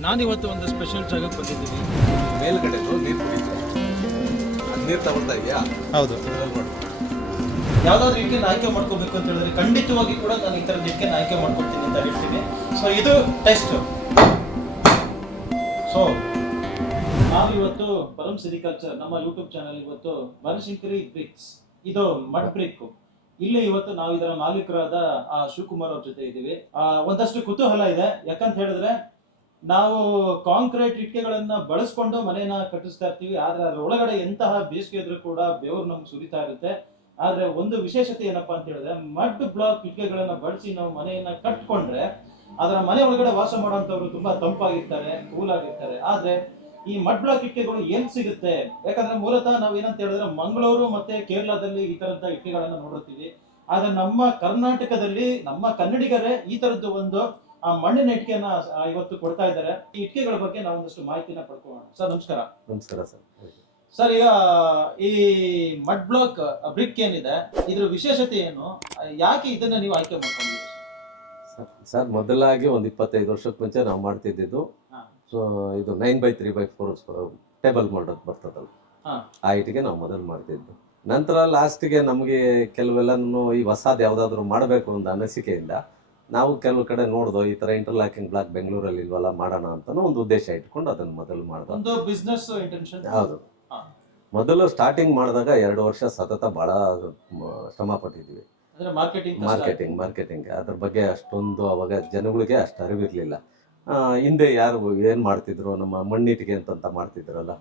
ನಾನಿವತ್ತು ಒಂದು ಸ್ಪೆಷಲ್ ಜಾಗಕ್ಕೆ ಬಂದಿದ್ದೀನಿ ಮೇಲ್ಗಡೆ ನೀರು ಕುಡಿತು ಅದು ನೀರು ತಗೊಳ್ತಾ ಇದೆಯಾ? ಹೌದು. ಯಾವ್ದಾದ್ರು ಇಟ್ಕೆನ ಆಯ್ಕೆ ಮಾಡ್ಕೋಬೇಕು ಅಂತ ಹೇಳಿದ್ರೆ ಖಂಡಿತವಾಗಿ ಕೂಡ ನಾನು ಈ ಥರದ ಇಟ್ಕೆನ ಆಯ್ಕೆ ಮಾಡ್ಕೊಳ್ತೀನಿ ಅಂತ ಹೇಳ್ತೀನಿ. ಸೊ ಇದು ಟೆಸ್ಟ್ ಸೊ ನಾವು ಇವತ್ತು ಪರಂ ಸಿರಿಕಲ್ಚರ್ ನಮ್ಮ ಯೂಟ್ಯೂಬ್ ಚಾನಲ್ ಇವತ್ತು ಬನಶಂಕರಿ ಬ್ರಿಕ್ಸ್ ಇದು ಮಡ್ ಬ್ರಿಕ್ ಇಲ್ಲಿ ಇವತ್ತು ನಾವು ಇದರ ಮಾಲೀಕರಾದ ಆ ಶಿವಕುಮಾರ್ ಅವ್ರ ಜೊತೆ ಇದ್ದೀವಿ. ಆ, ಒಂದಷ್ಟು ಕುತೂಹಲ ಇದೆ. ಯಾಕಂತ ಹೇಳಿದ್ರೆ ನಾವು ಕಾಂಕ್ರೀಟ್ ಇಟ್ಕೆಗಳನ್ನ ಬಳಸ್ಕೊಂಡು ಮನೆಯನ್ನ ಕಟ್ಟಿಸ್ತಾ ಇರ್ತೀವಿ. ಆದ್ರೆ ಅದ್ರ ಒಳಗಡೆ ಎಂತಹ ಬೇಸಿಗೆ ಇದ್ರೂ ಕೂಡ ಬೆವರು ನಮ್ಗೆ ಸುರಿತಾ ಇರುತ್ತೆ. ಆದ್ರೆ ಒಂದು ವಿಶೇಷತೆ ಏನಪ್ಪಾ ಅಂತ ಹೇಳಿದ್ರೆ, ಮಡ್ ಬ್ಲಾಕ್ ಇಟ್ಕೆಗಳನ್ನ ಬಳಸಿ ನಾವು ಮನೆಯನ್ನ ಕಟ್ಕೊಂಡ್ರೆ ಅದರ ಮನೆ ಒಳಗಡೆ ವಾಸ ಮಾಡುವಂತವ್ರು ತುಂಬಾ ತಂಪಾಗಿರ್ತಾರೆ ಕೂಲ್ ಆಗಿರ್ತಾರೆ ಆದ್ರೆ ಈ ಮಡ್ ಬ್ಲಾಕ್ ಇಟ್ಕೆಗಳು ಏನ್ ಸಿಗುತ್ತೆ? ಯಾಕಂದ್ರೆ ಮೂಲತಃ ನಾವ್ ಏನಂತ ಹೇಳಿದ್ರೆ ಮಂಗಳೂರು ಮತ್ತೆ ಕೇರಳದಲ್ಲಿ ಈ ತರದ ಇಟ್ಕೆಗಳನ್ನ ನೋಡುತ್ತೀವಿ ಆದ್ರೆ ನಮ್ಮ ಕರ್ನಾಟಕದಲ್ಲಿ, ನಮ್ಮ ಕನ್ನಡಿಗರೇ ಈ ತರದ್ದು ಒಂದು ಆ ಮಣ್ಣಿನ ಇಟ್ಕೆನ ಇವತ್ತು ಕೊಡ್ತಾ ಇದ್ದಾರೆ. ಈ ಇಟ್ಕೆಗಳ ಬಗ್ಗೆ ನಾವು ಒಂದಷ್ಟು ಮಾಹಿತಿನ ಪಡ್ಕೊಳ್ಳೋಣ. ಸರ್ ನಮಸ್ಕಾರ. ನಮಸ್ಕಾರ ಸರ್. ಸರ್ ಈಗ ಈ ಮಡ್ ಬ್ಲಾಕ್ ಬ್ರಿಕ್ ಏನಿದೆ ಇದ್ರ ವಿಶೇಷತೆ ಏನು? ಯಾಕೆ ಇದನ್ನ ನೀವು ಆಯ್ಕೆ ಮಾಡ್ಕೊಂಡಿದ್ದೀರಿ? ಸರ್ ಸರ್ ಮೊದಲಾಗಿ ಒಂದು ಇಪ್ಪತ್ತೈದು ವರ್ಷಕ್ಕೆ ಮುಂಚೆ ನಾವು ಮಾಡ್ತಿದ್ದಿದ್ದು. ಸೊ ಇದು nine by three by four table ಮಾಡೋದು ಬರ್ತದಲ್ಲ. ಆ ಇಟ್ಟಿಗೆ ನಾವು ಮೊದಲು ಮಾಡ್ತಿದ್ದು. ನಂತರ ಲಾಸ್ಟಿಗೆ ನಮಗೆ ಕೆಲವೆಲ್ಲನೂ ಈ ಹೊಸದು ಯಾವುದಾದ್ರೂ ಮಾಡಬೇಕು ಅಂತ ಅನಿಸಿಕೆಯಿಂದ ನಾವು ಕೆಲವು ಕಡೆ ನೋಡ್ದೋ ಈ ತರ ಇಂಟರ್ಲಾಕಿಂಗ್ ಬ್ಲಾಕ್ ಬೆಂಗಳೂರಲ್ಲಿ ಇಲ್ವಲ್ಲ ಮಾಡೋಣ ಅಂತ ಒಂದು ಉದ್ದೇಶ ಇಟ್ಕೊಂಡು ಅದನ್ನ ಮೊದಲು ಮಾಡ್ದೋ. ಒಂದು ಬಿಸ್ನೆಸ್ ಇಂಟೆನ್ಷನ್ ಹೌದು. ಮೊದಲು ಸ್ಟಾರ್ಟಿಂಗ್ ಮಾಡಿದಾಗ ಎರಡು ವರ್ಷ ಸತತ ಬಹಳ ಶ್ರಮ ಪಟ್ಟಿದ್ವಿ ಮಾರ್ಕೆಟಿಂಗ್ ಮಾರ್ಕೆಟಿಂಗ್ ಅದ್ರ ಬಗ್ಗೆ ಅಷ್ಟೊಂದು ಅವಾಗ ಜನಗಳಿಗೆ ಅಷ್ಟು ಅರಿವಿರ್ಲಿಲ್ಲ. ಹಿಂದೆ ಯಾರು ಏನು ಮಾಡ್ತಿದ್ರು ನಮ್ಮ ಮಣ್ಣಿಟ್ಟಿಗೆ ಅಂತಂತ ಮಾಡ್ತಿದ್ರಲ್ಲ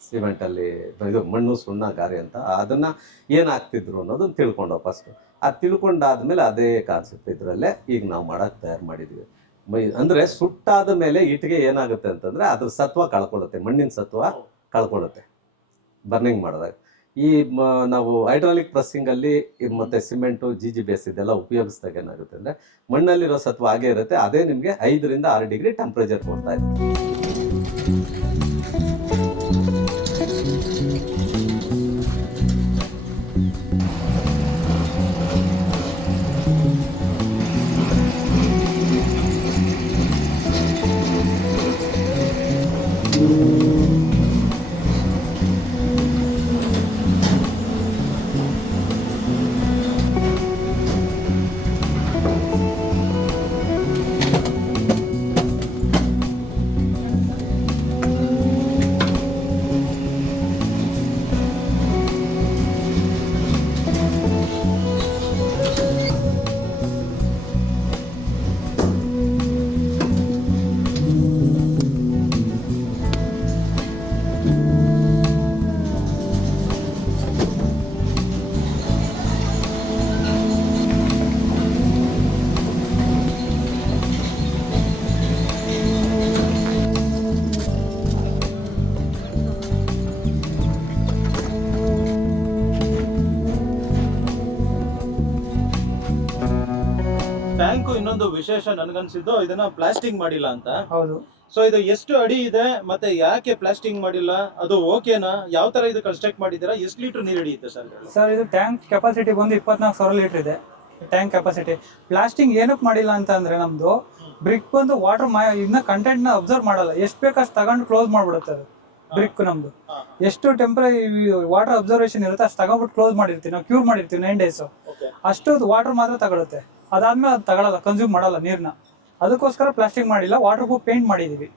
ಸಿಮೆಂಟಲ್ಲಿ ಇದು ಮಣ್ಣು ಸುಣ್ಣ ಗಾರೆ ಅಂತ ಅದನ್ನ ಏನು ಹಾಕ್ತಿದ್ರು ಅನ್ನೋದನ್ನ ತಿಳ್ಕೊಂಡು ಫಸ್ಟ್ ಅದು ತಿಳ್ಕೊಂಡಾದ್ಮೇಲೆ ಅದೇ ಕಾನ್ಸೆಪ್ಟ್ ಇದರಲ್ಲೇ ಈಗ ನಾವು ಮಾಡಕ್ಕೆ ತಯಾರು ಮಾಡಿದ್ವಿ. ಮೈ ಅಂದರೆ ಸುಟ್ಟಾದ ಮೇಲೆ ಇಟ್ಟಿಗೆ ಏನಾಗುತ್ತೆ ಅಂತಂದ್ರೆ ಅದ್ರ ಸತ್ವ ಕಳ್ಕೊಳ್ಳುತ್ತೆ, ಮಣ್ಣಿನ ಸತ್ವ ಕಳ್ಕೊಳ್ಳುತ್ತೆ. ಬರ್ನಿಂಗ್ ಮಾಡಿದಾಗ. ಈ ನಾವು ಹೈಡ್ರಾಲಿಕ್ ಪ್ರೆಸ್ಸಿಂಗಲ್ಲಿ ಮತ್ತೆ ಸಿಮೆಂಟು ಜಿ ಜಿ ಬೇಸ್ ಇದೆಲ್ಲ ಉಪಯೋಗಿಸಿದಾಗ ಏನಾಗುತ್ತೆ ಅಂದರೆ ಮಣ್ಣಲ್ಲಿರೋ ಸತ್ವ ಹಾಗೆ ಇರುತ್ತೆ, ಅದೇ ನಿಮಗೆ ಐದರಿಂದ ಆರು ಡಿಗ್ರಿ ಟೆಂಪ್ರೇಚರ್ ಕೊಡ್ತಾ ಇದೆ ಟ್ಯಾಂಕ್ ಇನ್ನೊಂದು ವಿಶೇಷ ನನ್ಗನ್ಸಿದ್ದು ಇದನ್ನ ಪ್ಲಾಸ್ಟಿಂಗ್ ಮಾಡಿಲ್ಲ ಅಂತ. ಹೌದು. ಸೊ ಇದು ಎಷ್ಟು ಅಡಿ ಇದೆ ಮತ್ತೆ ಯಾಕೆ ಪ್ಲಾಸ್ಟಿಂಗ್ ಮಾಡಿಲ್ಲ ಅದು ಓಕೆನಾ? ಯಾವ ತರ ಇದು ಕನ್ಸ್ಟ್ರಕ್ಟ್ ಮಾಡಿದ್ದೀರಾ? ಎಷ್ಟು ಲೀಟರ್ ನೀರು ಹಿಡಿಯುತ್ತೆ ಸರ್ ಸರ್ ಇದು ಟ್ಯಾಂಕ್ ಕೆಪಾಸಿಟಿ ಬಂದು ಇಪ್ಪತ್ನಾಲ್ಕು ಸಾವಿರ ಲೀಟರ್ ಇದೆ. Tank capacity. ಪ್ಲಾಸ್ಟಿಂಗ್ ಏನಕ್ಕೆ ಮಾಡಿಲ್ಲ ಅಂತ ಅಂದ್ರೆ ನಮ್ದು ಬ್ರಿಕ್ ಬಂದು ವಾಟರ್ ಇನ್ನ ಕಂಟೆಂಟ್ನ ಅಬ್ಸರ್ವ್ ಮಾಡಲ್ಲ. ಎಷ್ಟು ಬೇಕು ಅಷ್ಟು ತಗೊಂಡು ಕ್ಲೋಸ್ ಮಾಡ್ಬಿಡುತ್ತೆ ಅದು ಬ್ರಿಕ್ ನಮ್ದು. ಎಷ್ಟು ಟೆಂಪರೇ ವಾಟರ್ ಅಬ್ಸರ್ವೇಷನ್ ಇರುತ್ತೆ ಅಷ್ಟು ತಗೊಂಡ್ಬಿಟ್ಟು ಕ್ಲೋಸ್ ಮಾಡಿರ್ತೀವಿ. ನಾವು ಕ್ಯೂರ್ ಮಾಡಿರ್ತೀವಿ ನೈನ್ ಡೇಸ್. ಅಷ್ಟು ವಾಟರ್ ಮಾತ್ರ ತಗೊಳುತ್ತೆ. ಅದಾದ್ಮೇಲೆ ಅದು ತಗೊಳಲ್ಲ ಕನ್ಸ್ಯೂಮ್ ಮಾಡಲ್ಲ ನೀರ್ನ. ಅದಕ್ಕೋಸ್ಕರ ಪ್ಲಾಸ್ಟಿಕ್ ಮಾಡಿಲ್ಲ ವಾಟರ್ ಪ್ರೂಫ್ ಪೇಂಟ್ ಮಾಡಿದೀವಿ.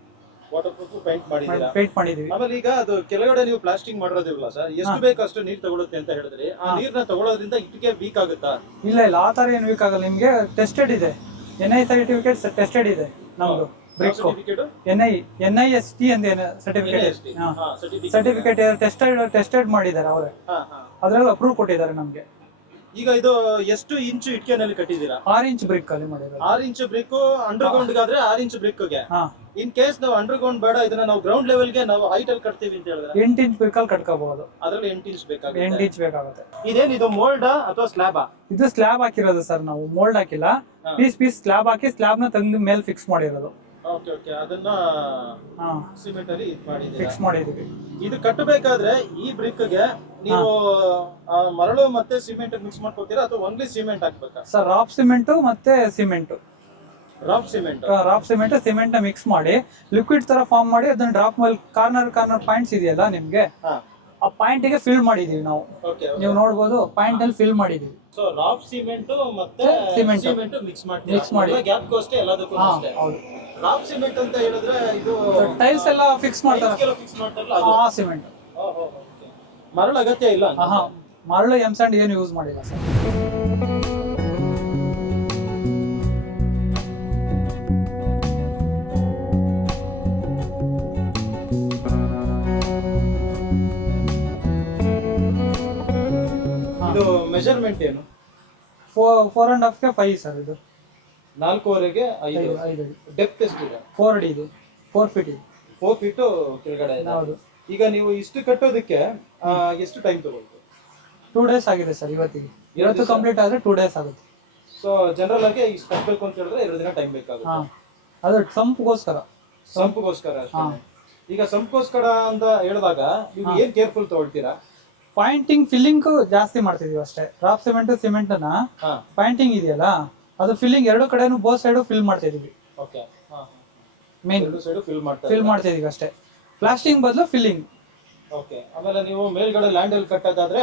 ವಾಟರ್ ಪ್ರೂಫ್ ಪೇಂಟ್ ಮಾಡಿದ್ದೀರಾ ಪೇಂಟ್ ಮಾಡಿದೀವಿ. ಆಮೇಲೆ ಈಗ ಅದು ಕೆಳಗಡೆ ನೀವು ಪ್ಲಾಸ್ಟಿಂಗ್ ಮಾಡಿರೋದಿಲ್ಲ ಸರ್? ಎಷ್ಟು ಬೇಕು ಅಷ್ಟು ನೀರು ತಗೊಳುತ್ತೆ ಅಂತ ಹೇಳಿದ್ರಿ ಆ ಹಾ. ನೀರ್ನ ತಗೊಳ್ಳೋದ್ರಿಂದ ಇಟ್ಟಿಗೆ ವೀಕ್ ಆಗುತ್ತಾ? ಇಲ್ಲ ಇಲ್ಲ ಆ ತರ ಏನು ವೀಕ್ ಆಗಲ್ಲ. ನಿಮ್ಗೆ ಟೆಸ್ಟೆಡ್ ಇದೆ. ಎನ್ ಐ ಸರ್ಟಿಫಿಕೇಟ್ ಟೆಸ್ಟೆಡ್ ಇದೆ ನಮ್ದು bricks N I N I S T ಅಂತ ಸರ್ಟಿಫಿಕೇಟ್ ಸರ್ಟಿಫಿಕೇಟ್ ಟೆಸ್ಟೆಡ್ ಟೆಸ್ಟೆಡ್ ಮಾಡಿದ್ದಾರೆ ಅವರೇ. ಅದ್ರಲ್ಲಿ ಅಪ್ರೂವ್ ಕೊಟ್ಟಿದ್ದಾರೆ ನಮ್ಗೆ. ಈಗ ಇದು ಎಷ್ಟು ಇಂಚು ಇಟ್ಕೆನಲ್ಲಿ ಕಟ್ಟಿದೀರಾ ಆರ್ ಇಂಚ್ ಬ್ರೇಕ್ ಅಲ್ಲಿ ಮಾಡಿದ್ರೆ ಆರ್ ಇಂಚ್ ಬ್ರಿಕ್ ಅಂಡರ್ ಗ್ರೌಂಡ್ ಆದ್ರೆ ಆರ್ ಇಂಚ್ ಬ್ರಿಕ್ಗೆ ಹಾ. ಇನ್ ಕೇಸ್ ನಾವು ಅಂಡರ್ ಗ್ರೌಂಡ್ ಬೇಡ ಇದನ್ನ ನಾವು ಗ್ರೌಂಡ್ ಲೆವೆಲ್ಗೆ ನಾವು ಹೈಟ್ ಅಲ್ಲಿ ಕಟ್ತೀವಿ ಅಂತ ಹೇಳಿದ್ರೆ? ಎಂಟು ಇಂಚ್ ಬ್ರೇಕ್ ಅಲ್ಲಿ ಕಟ್ಕೋಬಹುದು. ಅದ್ರಲ್ಲಿ ಎಂಟು ಇಂಚ್ ಬೇಕಾಗುತ್ತೆ. ಬೇಕಾಗುತ್ತೆ ಇಂಚ್ ಬೇಕಾಗುತ್ತೆ. ಇದೇನ್ ಇದು ಮೋಲ್ಡ್ ಅಥವಾ ಸ್ಲ್ಯಾಬಾ ಇದು ಸ್ಲ್ಯಾಬ್ ಹಾಕಿರೋದು ಸರ್ ನಾವು. ಮೋಲ್ಡ್ ಹಾಕಿಲ್ಲ. ಪೀಸ್ ಪೀಸ್ ಸ್ಲ್ಯಾಬ್ ಹಾಕಿ ಸ್ಲ್ಯಾಬ್ನ ತಂದು ಮೇಲೆ ಫಿಕ್ಸ್ ಮಾಡಿರೋದು. ಓಕೆ ಓಕೆ ಅದನ್ನ ಹಾ. ಸಿಮೆಂಟ್ ಅಲ್ಲಿ ಇದು ಮಾಡಿದ್ದೀರಾ? ಫಿಕ್ಸ್ ಮಾಡಿದೀವಿ ಇದು ಕಟ್ಟಬೇಕಾದ್ರೆ ಈ ಬ್ರಿಕ್ಗೆ ನೀವು ಆ, ಮರಳು ಮತ್ತೆ ಸಿಮೆಂಟ್ ಮಿಕ್ಸ್ ಮಾಡ್ಕೊತೀರಾ ಅಥವಾ ಒನ್ಲಿ ಸಿಮೆಂಟ್ ಹಾಕ್ಬೇಕಾ? ಸರ್ ರಾಪ್ ಸಿಮೆಂಟ್ ಮತ್ತೆ ಸಿಮೆಂಟ್ ರಾಫ್ cement rap cement cement mix ಮಾಡಿ ಲಿಕ್ವಿಡ್ ತರ ಫಾರ್ಮ್ ಮಾಡಿ ಅದನ್ನ ಡ್ರಾಪ್ ಮೇಲೆ ಕಾರ್ನರ್ ಕಾರ್ನರ್ ಪಾಯಿಂಟ್ಸ್ ಇದೆಯಲ್ಲ ನಿಮ್ಗೆ? ಹಾ. ಆ ಪಾಯಿಂಟ್ಗೆ ಫಿಲ್ ಮಾಡಿದೀವಿ ನಾವು. ಓಕೆ ನೀವು ನೋಡ್ಬೋದು ಪಾಯಿಂಟ್ ಅಲ್ಲಿ ಫಿಲ್ ಮಾಡಿದೀವಿ ಸೊ ರಾಫ್ ಸಿಮೆಂಟ್ ಮತ್ತೆ. ಸಿಮೆಂಟ್ ಮಿಕ್ಸ್ ಮಾಡ್ತೀರಾ? Mix ಮಾಡಿ. ಗ್ಯಾಪ್ ಅಷ್ಟೇ ಎಲ್ಲದಕ್ಕೂ ಅಷ್ಟೇ. ಹೌದು. ರಾಫ್ ಸಿಮೆಂಟ್ ಅಂತ ಹೇಳಿದ್ರೆ ಇದು ಟೈಲ್ಸ್ ಎಲ್ಲ ಫಿಕ್ಸ್ ಮಾಡ್ತಾರೆ. ಫಿಕ್ಸ್ ಮಾಡ್ತಾರಲ್ಲ ಅದು? ಆ ಸಿಮೆಂಟ್. ಮರಳು ಅಗತ್ಯ ಇಲ್ಲ ಮರಳು ಎಂ ಸ್ಯಾಂಡ್ ಏನು ಯೂಸ್ ಮಾಡಿಲ್ಲ ಸರ್. ಮೆಜರ್ಮೆಂಟ್ ಏನು? ಫೋರ್ ಅಂಡ್ ಹಾಫ್ಗೆ ಫೈವ್ ಸರ್ ಇದು. ನಾಲ್ಕೂವರೆಗೆ ಐದು. ಐದು ಐದು ಅಡಿ ಡೆಪ್ತ್ ಎಷ್ಟಿದೆ? ಫೋರ್ ಅಡಿ ಇದು. ಫೋರ್ ಫೀಟ್ ಇದೆ. ಫೋರ್ ಫೀಟ್ ಕೆಳಗಡೆ ಇದೆ. ಹೌದು. ಈಗ ನೀವು ಇಷ್ಟು ಕಟ್ಟೋದಕ್ಕೆ ಆ, ಎಷ್ಟು ಟೈಮ್ ತಗೊಳ್ತು ಟೂ ಡೇಸ್ ಆಗಿದೆ ಸರ್ ಇವತ್ತಿಗೆ. ಇವತ್ತು ಕಂಪ್ಲೀಟ್ ಆದ್ರೆ ಟೂ ಡೇಸ್ ಆಗುತ್ತೆ. ಸೊ ಜನರಲ್ ಆಗಿ ಇಷ್ಟು ಕಟ್ಟಬೇಕು ಅಂತ ಹೇಳಿದ್ರೆ ಎರಡು ದಿನ ಟೈಮ್ ಹಾ. ಬೇಕಾಗುತ್ತೆ ಅದು ಸಂಪ್ಗೋಸ್ಕರ. ಸಂಪಗೋಸ್ಕರ ಅಷ್ಟೇ. ಈಗ ಸಂಪಗೋಸ್ಕರ ಅಂತ ಹೇಳಿದಾಗ ನೀವು ಏನ್ ಕೇರ್ಫುಲ್ ತಗೊಳ್ತೀರಾ? ಪಾಯಿಂಟಿಂಗ್ ಫಿಲ್ಲಿಂಗ್ ಜಾಸ್ತಿ ಮಾಡ್ತಿದೀವಿ ಅಷ್ಟೇ. ರಾಪ್ ಸಿಮೆಂಟ್ ಸಿಮೆಂಟ್ ಅನ್ನ ಪಾಯಿಂಟಿಂಗ್ ಇದೆಯಲ್ಲ ಅದು ಫಿಲ್ಲಿಂಗ್ ಎರಡು ಕಡೆನು ಬೋತ್ ಸೈಡ್ ಫಿಲ್ ಮಾಡ್ತಾ ಇದೀವಿ ಓಕೆ ಮೇನ್ ಎರಡು ಸೈಡ್ ಫಿಲ್ ಮಾಡ್ತಾ ಇದೀವಿ ಅಷ್ಟೇ. ಪ್ಲಾಸ್ಟಿಂಗ್ ಬದಲು ಫಿಲ್ಲಿಂಗ್ ಓಕೆ ಆಮೇಲೆ ನೀವು ಮೇಲ್ಗಡೆ ಲ್ಯಾಂಡ್ ಅಲ್ಲಿ ಕಟ್ಟೋದಾದ್ರೆ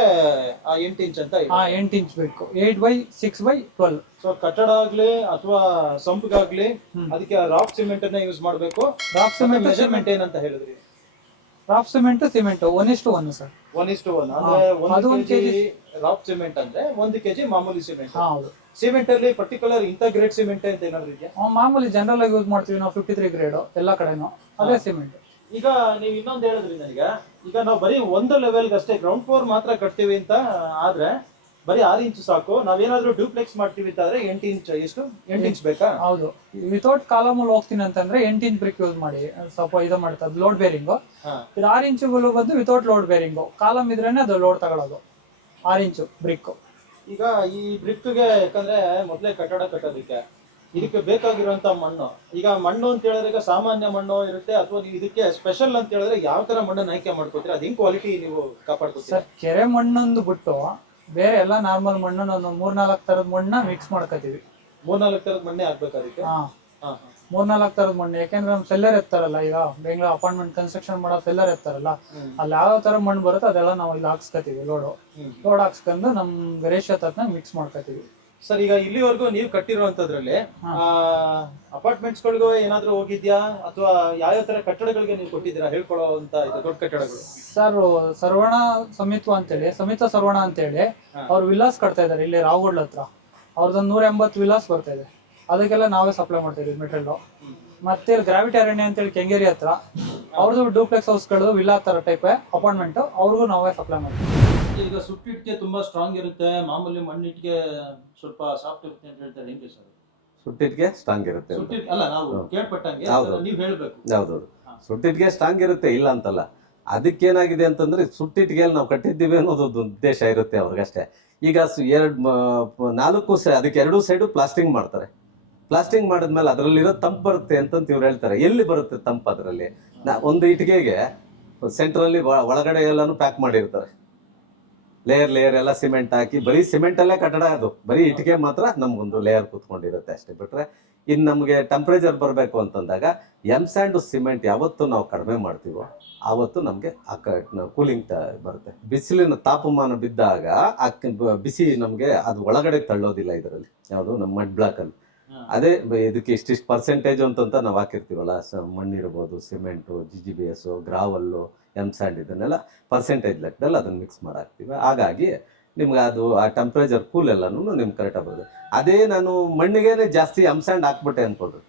ಆ ಎಂಟು ಇಂಚ್ ಅಂತ ಹಾ ಎಂಟು ಇಂಚ್ ಬೇಕು. Eight by six by twelve so ಕಟ್ಟಡ ಆಗ್ಲಿ ಅಥವಾ ಸಂಪ್ಗಾಗ್ಲಿ. ಅದಕ್ಕೆ ರಾಕ್ ಸಿಮೆಂಟ್ ಅನ್ನ ಯೂಸ್ ಮಾಡಬೇಕು. ರಾಪ್ ಸಿಮೆಂಟ್ ಮೆಜರ್ಮೆಂಟ್ ಏನಂತ ಹೇಳಿದ್ರಿ? ರಾಪ್ ಸಿಮೆಂಟ್ ಸಿಮೆಂಟ್ ಒನ್ ಇಷ್ಟು one sir one is to one ಅಂದ್ರೆ ಅದು ಒಂದು ಒಂದ್ ಕೆಜಿ ರಾಫ್ ಸಿಮೆಂಟ್ ಅಂದ್ರೆ ಒಂದು ಕೆಜಿ ಮಾಮೂಲಿ ಸಿಮೆಂಟ್. ಹಾ ಹೌದು. ಸಿಮೆಂಟ್ ಅಲ್ಲಿ ಪರ್ಟಿಕ್ಯುಲರ್ ಇಂಥ ಗ್ರೇಡ್ ಸಿಮೆಂಟ್ ಅಂತ ಏನಾದ್ರು ಇದೆಯಾ? ಆ, ಮಾಮೂಲಿ ಜನರಲ್ ಆಗಿ ಯೂಸ್ ಮಾಡ್ತೀವಿ ನಾವು ಫಿಫ್ಟಿ ತ್ರೀ ಗ್ರೇಡ್ ಎಲ್ಲ ಕಡೆನೂ. ಅದೇ ಸಿಮೆಂಟ್ ಈಗ ನೀವು ಇನ್ನೊಂದು ಹೇಳಿದ್ರಿ ನನಗೆ. ಈಗ ನಾವು ಬರೀ ಒಂದು ಲೆವೆಲ್ಗೆ ಅಷ್ಟೇ ಗ್ರೌಂಡ್ ಫ್ಲೋರ್ ಮಾತ್ರ ಕಟ್ತೀವಿ ಅಂತ ಆದ್ರೆ ಬರೀ ಆರು ಇಂಚ್ ಸಾಕು. ನಾವೇನಾದ್ರೂ ಡ್ಯೂಪ್ಲೆಕ್ಸ್ ಮಾಡ್ತೀವಿ ಅಂತಂದ್ರೆ ಎಂಟು ಇಂಚ್ ಎಷ್ಟು? ಎಂಟು ಇಂಚ್ ಬೇಕಾ? ಹೌದು. ವಿತೌಟ್ ಕಾಲಮಲ್ಲಿ ಹೋಗ್ತೀನಿ ಅಂತಂದ್ರೆ ಎಂಟು ಇಂಚ್ ಬ್ರಿಕ್ ಯೂಸ್ ಮಾಡಿ. ಸ್ವಲ್ಪ ಇದು ಮಾಡ್ತಾರೆ ಲೋಡ್ ಬೇರಿಂಗ್ ಇದು ಆರು ಇಂಚುಗಳು ಬಂದು ವಿತೌಟ್ ಲೋಡ್ ಬೇರಿಂಗ್ ಕಾಲಮ್ ಇದ್ರೇನೆ ಅದು ಲೋಡ್ ತಗೊಳ್ಳೋದು ಆರು ಇಂಚು ಬ್ರಿಕ್ ಈಗ ಈ ಬ್ರಿಕ್ಗೆ ಯಾಕಂದ್ರೆ ಮೊದಲೇ ಕಟ್ಟಡ ಕಟ್ಟೋದಕ್ಕೆ. ಇದಕ್ಕೆ ಬೇಕಾಗಿರುವಂತ ಮಣ್ಣು. ಈಗ ಮಣ್ಣು ಅಂತ ಹೇಳಿದ್ರೆ ಈಗ ಸಾಮಾನ್ಯ ಮಣ್ಣು ಇರುತ್ತೆ ಅಥವಾ ನೀವು ಇದಕ್ಕೆ ಸ್ಪೆಷಲ್ ಅಂತ ಹೇಳಿದ್ರೆ ಯಾವ ತರ ಮಣ್ಣನ್ನು ಆಯ್ಕೆ ಮಾಡ್ಕೋತೀರಾ? ಅದ್ ಹೆಂಗ್ ಕ್ವಾಲಿಟಿ ನೀವು ಕಾಪಾಡ್ಕೋತೀರಾ? ಸರ್ ಕೆರೆ ಮಣ್ಣೊಂದು ಬಿಟ್ಟು ಬೇರೆ ಎಲ್ಲ ನಾರ್ಮಲ್ ಮಣ್ಣು ಒಂದು ಮೂರ್ನಾಲ್ಕು ತರದ ಮಣ್ಣನ್ನ ಮಿಕ್ಸ್ ಮಾಡ್ಕೋತೀವಿ. ಮೂರ್ನಾಲ್ಕು ತರದ ಮಣ್ಣೆ ಹಾಕ್ಬೇಕು ಅದಕ್ಕೆ ಹಾ ಮೂರ್ನಾಲ್ಕು ತರದ ಮಣ್ಣು ಯಾಕೆಂದ್ರೆ ನಮ್ಮ ಸೆಲ್ಲರ್ ಎತ್ತಾರಲ್ಲ ಈಗ ಬೆಂಗಳೂರು ಅಪಾರ್ಟ್ಮೆಂಟ್ ಕನ್ಸ್ಟ್ರಕ್ಷನ್ ಮಾಡೋ ಸೆಲ್ಲರ್ ಎತ್ತಾರಲ್ಲ. ಅಲ್ಲಿ ಯಾವ ತರ ಮಣ್ಣು ಬರುತ್ತೋ ಅದೆಲ್ಲ ನಾವು ಇಲ್ಲಿ ಹಾಕ್ಸ್ಕೊತೀವಿ ಲೋಡು ಲೋಡ್ ಹಾಕ್ಸ್ಕೊಂಡು ನಮ್ಮ ರೇಷಿಯೋ ತಕ್ಕ ಮಿಕ್ಸ್ ಮಾಡ್ಕೋತೀವಿ. ಸರ್ ಈಗ ಇಲ್ಲಿವರೆಗೂ ನೀವು ಕಟ್ಟಿರುವಂತದ್ರಲ್ಲಿ. ಅಪಾರ್ಟ್ಮೆಂಟ್ಸ್ ಗಳಿಗೂ ಏನಾದ್ರೂ ಹೋಗಿದ್ಯಾ? ಅಥವಾ ಯಾವ ಯಾವ ತರ ಕಟ್ಟಡಗಳಿಗೆ ನೀವು ಕೊಟ್ಟಿದ್ದೀರಾ? ಹೇಳ್ಕೊಳ್ಳೋ ಅಂತ ಇದು ದೊಡ್ಡ ಕಟ್ಟಡಗಳು. ಸರ್ ಸರ್ವಣ ಸಮಿತ್ವ ಅಂತೇಳಿ ಸಮಿತ ಸರ್ವಣ ಅಂತೇಳಿ ಹೇಳಿ ಅವ್ರು ವಿಲಾಸ್ ಕಟ್ತಾ ಇದಾರೆ ಇಲ್ಲಿ ರಾವ್ಗಡ್ಲ ಹತ್ರ. ಅವ್ರದ್ದೊಂದು ನೂರ ಎಂಬತ್ತು ವಿಲಾಸ್ ಬರ್ತಾ ಇದೆ. ಅದಕ್ಕೆಲ್ಲ ನಾವೇ ಸಪ್ಲೈ ಮಾಡ್ತಾ ಇದೀವಿ ಮೆಟೀರಿಯಲ್ ಮತ್ತೆ ಇಲ್ಲಿ ಗ್ರಾವಿಟಿ ಅರಣ್ಯ ಅಂತೇಳಿ ಕೆಂಗೇರಿ ಹತ್ರ ಅವ್ರದ್ದು ಡೂಪ್ಲೆಕ್ಸ್ ಹೌಸ್ಗಳು ವಿಲ್ಲಾ ತರ ಟೈಪ್ ಅಪಾರ್ಟ್ಮೆಂಟ್ ಅವ್ರಿಗೂ ನಾವೇ ಸಪ್ಲೈ ಮಾಡ್ತೀವಿ. ಈಗ ಸುಪ್ಪಿಟ್ಟಿಗೆ ತುಂಬಾ ಸ್ಟ್ರಾಂಗ್ ಇರುತ್ತೆ. ಮಾಮೂಲಿ ಮಣ್ಣಿಟ್ಟಿಗೆ ಸ್ವಲ್ಪ ಸಾಫ್ಟ್ ಇರುತ್ತೆ ಅಂತ ಹೇಳ್ತಾರೆ. ಹೆಂಗೆ ಸರ್? ಸುಟ್ಟಿಟ್ಗೆ ಸ್ಟ್ರಾಂಗ್ ಇರುತ್ತೆ ಅಂತ. ಸುಟ್ಟಿಟ್ ಅಲ್ಲ ನಾವು ಹೌದು. ಕೇಳ್ಪಟ್ಟಂಗೆ ಹೌದು. ನೀವ್ ಹೇಳ್ಬೇಕು. ಹೌದೌದು. ಹಾ. ಸುಟ್ಟಿಟ್ಗೆ ಸ್ಟ್ರಾಂಗ್ ಇರುತ್ತೆ ಇಲ್ಲ ಅಂತಲ್ಲ. ಅದಕ್ಕೇನಾಗಿದೆ ಅಂತಂದ್ರೆ ಸುಟ್ಟಿಟ್ಗೆ ನಾವು ಕಟ್ಟಿದ್ದೀವಿ ಅನ್ನೋದು ಒಂದು ಉದ್ದೇಶ ಇರುತ್ತೆ ಅವ್ರಿಗಷ್ಟೇ. ಈಗ ಸು- ಎರಡ್ ಮ- ನಾಲ್ಕು ಸೈ ಅದಕ್ಕೆ ಎರಡೂ ಸೈಡು ಪ್ಲಾಸ್ಟಿಂಗ್ ಮಾಡ್ತಾರೆ. ಪ್ಲಾಸ್ಟಿಂಗ್ ಮಾಡಿದ್ಮೇಲೆ ಅದರಲ್ಲಿರೋ ತಂಪು ಬರುತ್ತೆ ಅಂತಂತ ಇವ್ರು ಹೇಳ್ತಾರೆ. ಎಲ್ಲಿ ಬರುತ್ತೆ ತಂಪು ಅದರಲ್ಲಿ? ಒಂದು ಇಟ್ಟಿಗೆಗೆ ಸೆಂಟ್ರಲ್ಲಿ ಒಳಗಡೆ ಎಲ್ಲಾನು ಪ್ಯಾಕ್ ಮಾಡಿರ್ತಾರೆ. ಲೇಯರ್ ಲೇಯರ್ ಎಲ್ಲ ಸಿಮೆಂಟ್ ಹಾಕಿ, ಬರೀ ಸಿಮೆಂಟ್ ಅಲ್ಲೇ ಕಟ್ಟಡ ಅದು. ಬರೀ ಇಟ್ಟಿಗೆ ಮಾತ್ರ ನಮ್ಗೊಂದು ಲೇಯರ್ ಕೂತ್ಕೊಂಡಿರುತ್ತೆ ಅಷ್ಟೇ. ಬಿಟ್ರೆ ಇನ್ನು ನಮಗೆ ಟೆಂಪ್ರೇಚರ್ ಬರಬೇಕು ಅಂತಂದಾಗ ಎಂ ಸ್ಯಾಂಡ್ ಸಿಮೆಂಟ್ ಯಾವತ್ತು ನಾವು ಕಡಿಮೆ ಮಾಡ್ತೀವೋ, ಆವತ್ತು ನಮಗೆ ಆ ಕೂಲಿಂಗ್ ಬರುತ್ತೆ. ಬಿಸಿಲಿನ ತಾಪಮಾನ ಬಿದ್ದಾಗ ಬಿಸಿ ನಮಗೆ ಅದು ಒಳಗಡೆ ತಳ್ಳೋದಿಲ್ಲ ಇದರಲ್ಲಿ. ಯಾವುದು? ನಮ್ಮ ಮಡ್ ಬ್ಲಾಕಲ್ಲಿ. ಅದೇ ಇದಕ್ಕೆ ಇಷ್ಟಿಷ್ಟು ಪರ್ಸೆಂಟೇಜ್ ಅಂತಂತ ನಾವು ಹಾಕಿರ್ತೀವಲ್ಲ ಮಣ್ಣಿರ್ಬೋದು cement G G B S gravel M sand ಇದನ್ನೆಲ್ಲ ಪರ್ಸೆಂಟೇಜ್ ಲೆಕ್ಕದಲ್ಲಿ ಅದನ್ನು ಮಿಕ್ಸ್ ಮಾಡಾಕ್ತೀವಿ. ಹಾಗಾಗಿ ನಿಮ್ಗೆ ಅದು ಆ ಟೆಂಪ್ರೇಚರ್ ಕೂಲ್ ಎಲ್ಲನೂ ನಿಮ್ಗೆ ಕರೆಕ್ಟಾಗಿ ಬರ್ತದೆ ಅದೇ ನಾನು ಮಣ್ಣಿಗೇನೆ ಜಾಸ್ತಿ ಎಂ ಸ್ಯಾಂಡ್ ಹಾಕ್ಬಿಟ್ಟೆ ಅನ್ಕೊಳ್ರಿ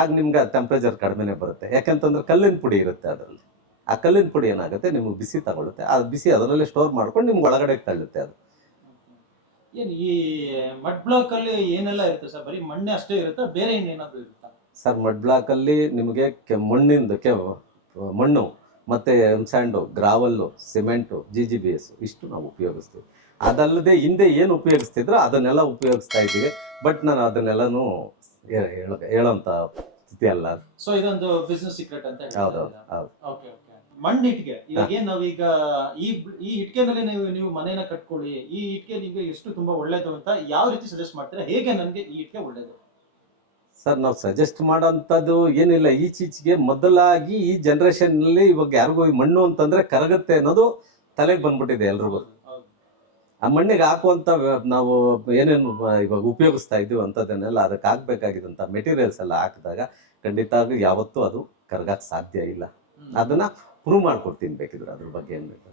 ಆಗ ನಿಮ್ಗೆ ಟೆಂಪ್ರೇಚರ್ ಕಡಿಮೆನೇ ಬರುತ್ತೆ. ಯಾಕಂತಂದ್ರೆ ಕಲ್ಲಿನ ಪುಡಿ ಇರುತ್ತೆ ಅದರಲ್ಲಿ. ಆ ಕಲ್ಲಿನ ಪುಡಿ ಏನಾಗುತ್ತೆ? ನಿಮ್ಗೆ ಬಿಸಿ ತಗೊಳ್ಳುತ್ತೆ ಆ ಬಿಸಿ ಅದರಲ್ಲೇ ಸ್ಟೋರ್ ಮಾಡ್ಕೊಂಡು ನಿಮ್ಗೆ ಒಳಗಡೆ ತಳ್ಳುತ್ತೆ ಅದು. ಏನ್ ಈ ಮಡ್ ಬ್ಲಾಕ್ ಅಲ್ಲಿ ಏನೆಲ್ಲ ಇರುತ್ತೆ ಸರ್? ಬರೀ ಮಣ್ಣೆ ಅಷ್ಟೇ ಇರುತ್ತಾ? ಬೇರೆ ಇನ್ನೇನಾದ್ರೂ ಇರುತ್ತಾ? ಸರ್ ಮಡ್ ಬ್ಲಾಕಲ್ಲಿ ನಿಮಗೆ ಕೆ ಮಣ್ಣಿಂದ ಕೆ ಮಣ್ಣು ಮತ್ತು sand gravel cement G G B S ಇಷ್ಟು ನಾವು ಉಪಯೋಗಿಸ್ತೀವಿ. ಅದಲ್ಲದೆ ಹಿಂದೆ ಏನು ಉಪಯೋಗಿಸ್ತಿದ್ರೋ ಅದನ್ನೆಲ್ಲ ಉಪಯೋಗಿಸ್ತಾ ಇದ್ದೀವಿ. ಬಟ್ ನಾನು ಅದನ್ನೆಲ್ಲನೂ ಹೇಳೋಂತ ಹೇಳೋಂಥ ಸ್ಥಿತಿ ಅಲ್ಲ. ಸೊ ಇದೊಂದು ಬಿಸ್ನೆಸ್ ಸೀಕ್ರೆಟ್ ಅಂತ ಹೌದೌದು ಹೌದು ಓಕೆ ಇಟ್ಗೆ ಈಗ ಇವಾಗ ಏನ್ ನಾವೀಗ ಈ ಈ ಇಟ್ಕೆನಲ್ಲಿ ನೀವು ನೀವು ಮನೇನ ಕಟ್ಕೊಳ್ಳಿ ಈ ಇಟ್ಕೆ ನಿಮ್ಗೆ ಎಷ್ಟು ತುಂಬಾ ಒಳ್ಳೇದು ಅಂತ ಯಾವ ರೀತಿ ಸಜೆಸ್ಟ್ ಮಾಡ್ತೀರಾ? ಹೇಗೆ ನನಗೆ ಈ ಇಟ್ಕೆ ಒಳ್ಳೇದು? ಸರ್ ನಾವು ಸಜೆಸ್ಟ್ ಮಾಡೋಂಥದ್ದು ಏನಿಲ್ಲ. ಈಚೀಚೆಗೆ ಮೊದಲಾಗಿ ಈ ಜನ್ರೇಷನ್ನಲ್ಲಿ ಇವಾಗ ಯಾರಿಗೂ ಈ ಮಣ್ಣು ಅಂತಂದ್ರೆ ಕರಗುತ್ತೆ ಅನ್ನೋದು ತಲೆಗೆ ಬಂದ್ಬಿಟ್ಟಿದೆ ಎಲ್ರಿಗೂ. ಆ ಮಣ್ಣಿಗೆ ಹಾಕುವಂಥ ನಾವು ಏನೇನು ಇವಾಗ ಉಪಯೋಗಿಸ್ತಾ ಇದ್ದೀವಿ ಅಂಥದ್ದನ್ನೆಲ್ಲ ಅದಕ್ಕೆ ಹಾಕ್ಬೇಕಾಗಿದ್ದಂಥ ಮೆಟೀರಿಯಲ್ಸ್ ಎಲ್ಲ ಹಾಕಿದಾಗ ಖಂಡಿತ ಯಾವತ್ತೂ ಅದು ಕರಗಕ್ಕೆ ಸಾಧ್ಯ ಇಲ್ಲ. ಅದನ್ನ ಪ್ರೂವ್ ಮಾಡ್ಕೊಡ್ತೀನಿ ಬೇಕಿದ್ರೆ ಅದ್ರ ಬಗ್ಗೆ ಏನು ಬೇಕು?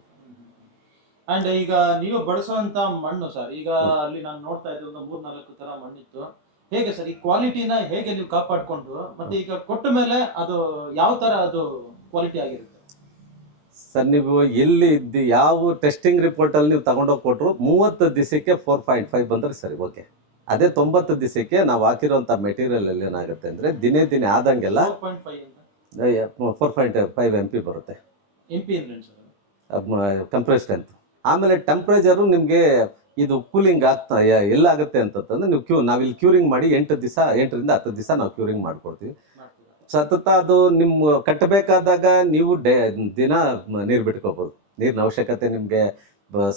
ಅಂಡ್ ಈಗ ನೀವು ಬಳಸುವಂತ ಮಣ್ಣು ಸರ್ ಈಗ ಅಲ್ಲಿ ನಾನು ನೋಡ್ತಾ ಇದ್ದೆ ಒಂದು ಮೂರ್ ನಾಲ್ಕು ತರ ಮಣ್ಣಿತ್ತು. ಹೇಗೆ ಸರ್ ಈ ಕ್ವಾಲಿಟಿನ ಹೇಗೆ ನೀವು ಕಾಪಾಡ್ಕೊಂಡು ಮತ್ತೆ ಈಗ ಕೊಟ್ಟ ಮೇಲೆ ಅದು ಯಾವ ತರ ಅದು ಕ್ವಾಲಿಟಿ ಆಗಿರುತ್ತೆ? ಸರ್ ನೀವು ಎಲ್ಲಿ ಇದ್ದಿ ಯಾವ ಟೆಸ್ಟಿಂಗ್ ರಿಪೋರ್ಟ್ ಅಲ್ಲಿ ನೀವು ತಗೊಂಡೋಗಿ ಕೊಟ್ಟರು ಮೂವತ್ತು ದಿಸಕ್ಕೆ ಫೋರ್ ಪಾಯಿಂಟ್ ಫೈವ್ ಬಂದ್ರೆ ಸರಿ ಓಕೆ ಅದೇ ತೊಂಬತ್ತು ದಿಸಕ್ಕೆ ನಾವು ಹಾಕಿರೋಂಥ ಮೆಟೀರಿಯಲ್ ಅಲ್ಲಿ ಏನಾಗುತ್ತೆ ಅಂದ್ರೆ ದಿನೇ ದಿನೇ ಆದಂಗೆಲ್ಲ ಪಾಯಿಂಟ್ ಫೈವ್ ಅಂತ. Four point five M P ಬರುತ್ತೆ. ಎಂ ಪಿ ಕಂಪ್ರೆಸ್ ಸ್ಟ್ರೆಂತ್ ಆಮೇಲೆ ಟೆಂಪ್ರೇಚರು ನಿಮಗೆ ಇದು ಕೂಲಿಂಗ್ ಆಗ್ತಾ ಎಲ್ಲಾಗುತ್ತೆ ಅಂತಂದ್ರೆ ನೀವು ಕ್ಯೂ ನಾವಿಲ್ಲಿ ಕ್ಯೂರಿಂಗ್ ಮಾಡಿ ಎಂಟು ದಿವಸ ಎಂಟರಿಂದ ಹತ್ತು ದಿವಸ ನಾವು ಕ್ಯೂರಿಂಗ್ ಮಾಡ್ಕೊಡ್ತೀವಿ ಸತತ ಅದು ನಿಮ್ಮ ಕಟ್ಟಬೇಕಾದಾಗ ನೀವು ಡೇ ದಿನ ನೀರು ಬಿಟ್ಕೋಬೋದು. ನೀರಿನ ಅವಶ್ಯಕತೆ ನಿಮಗೆ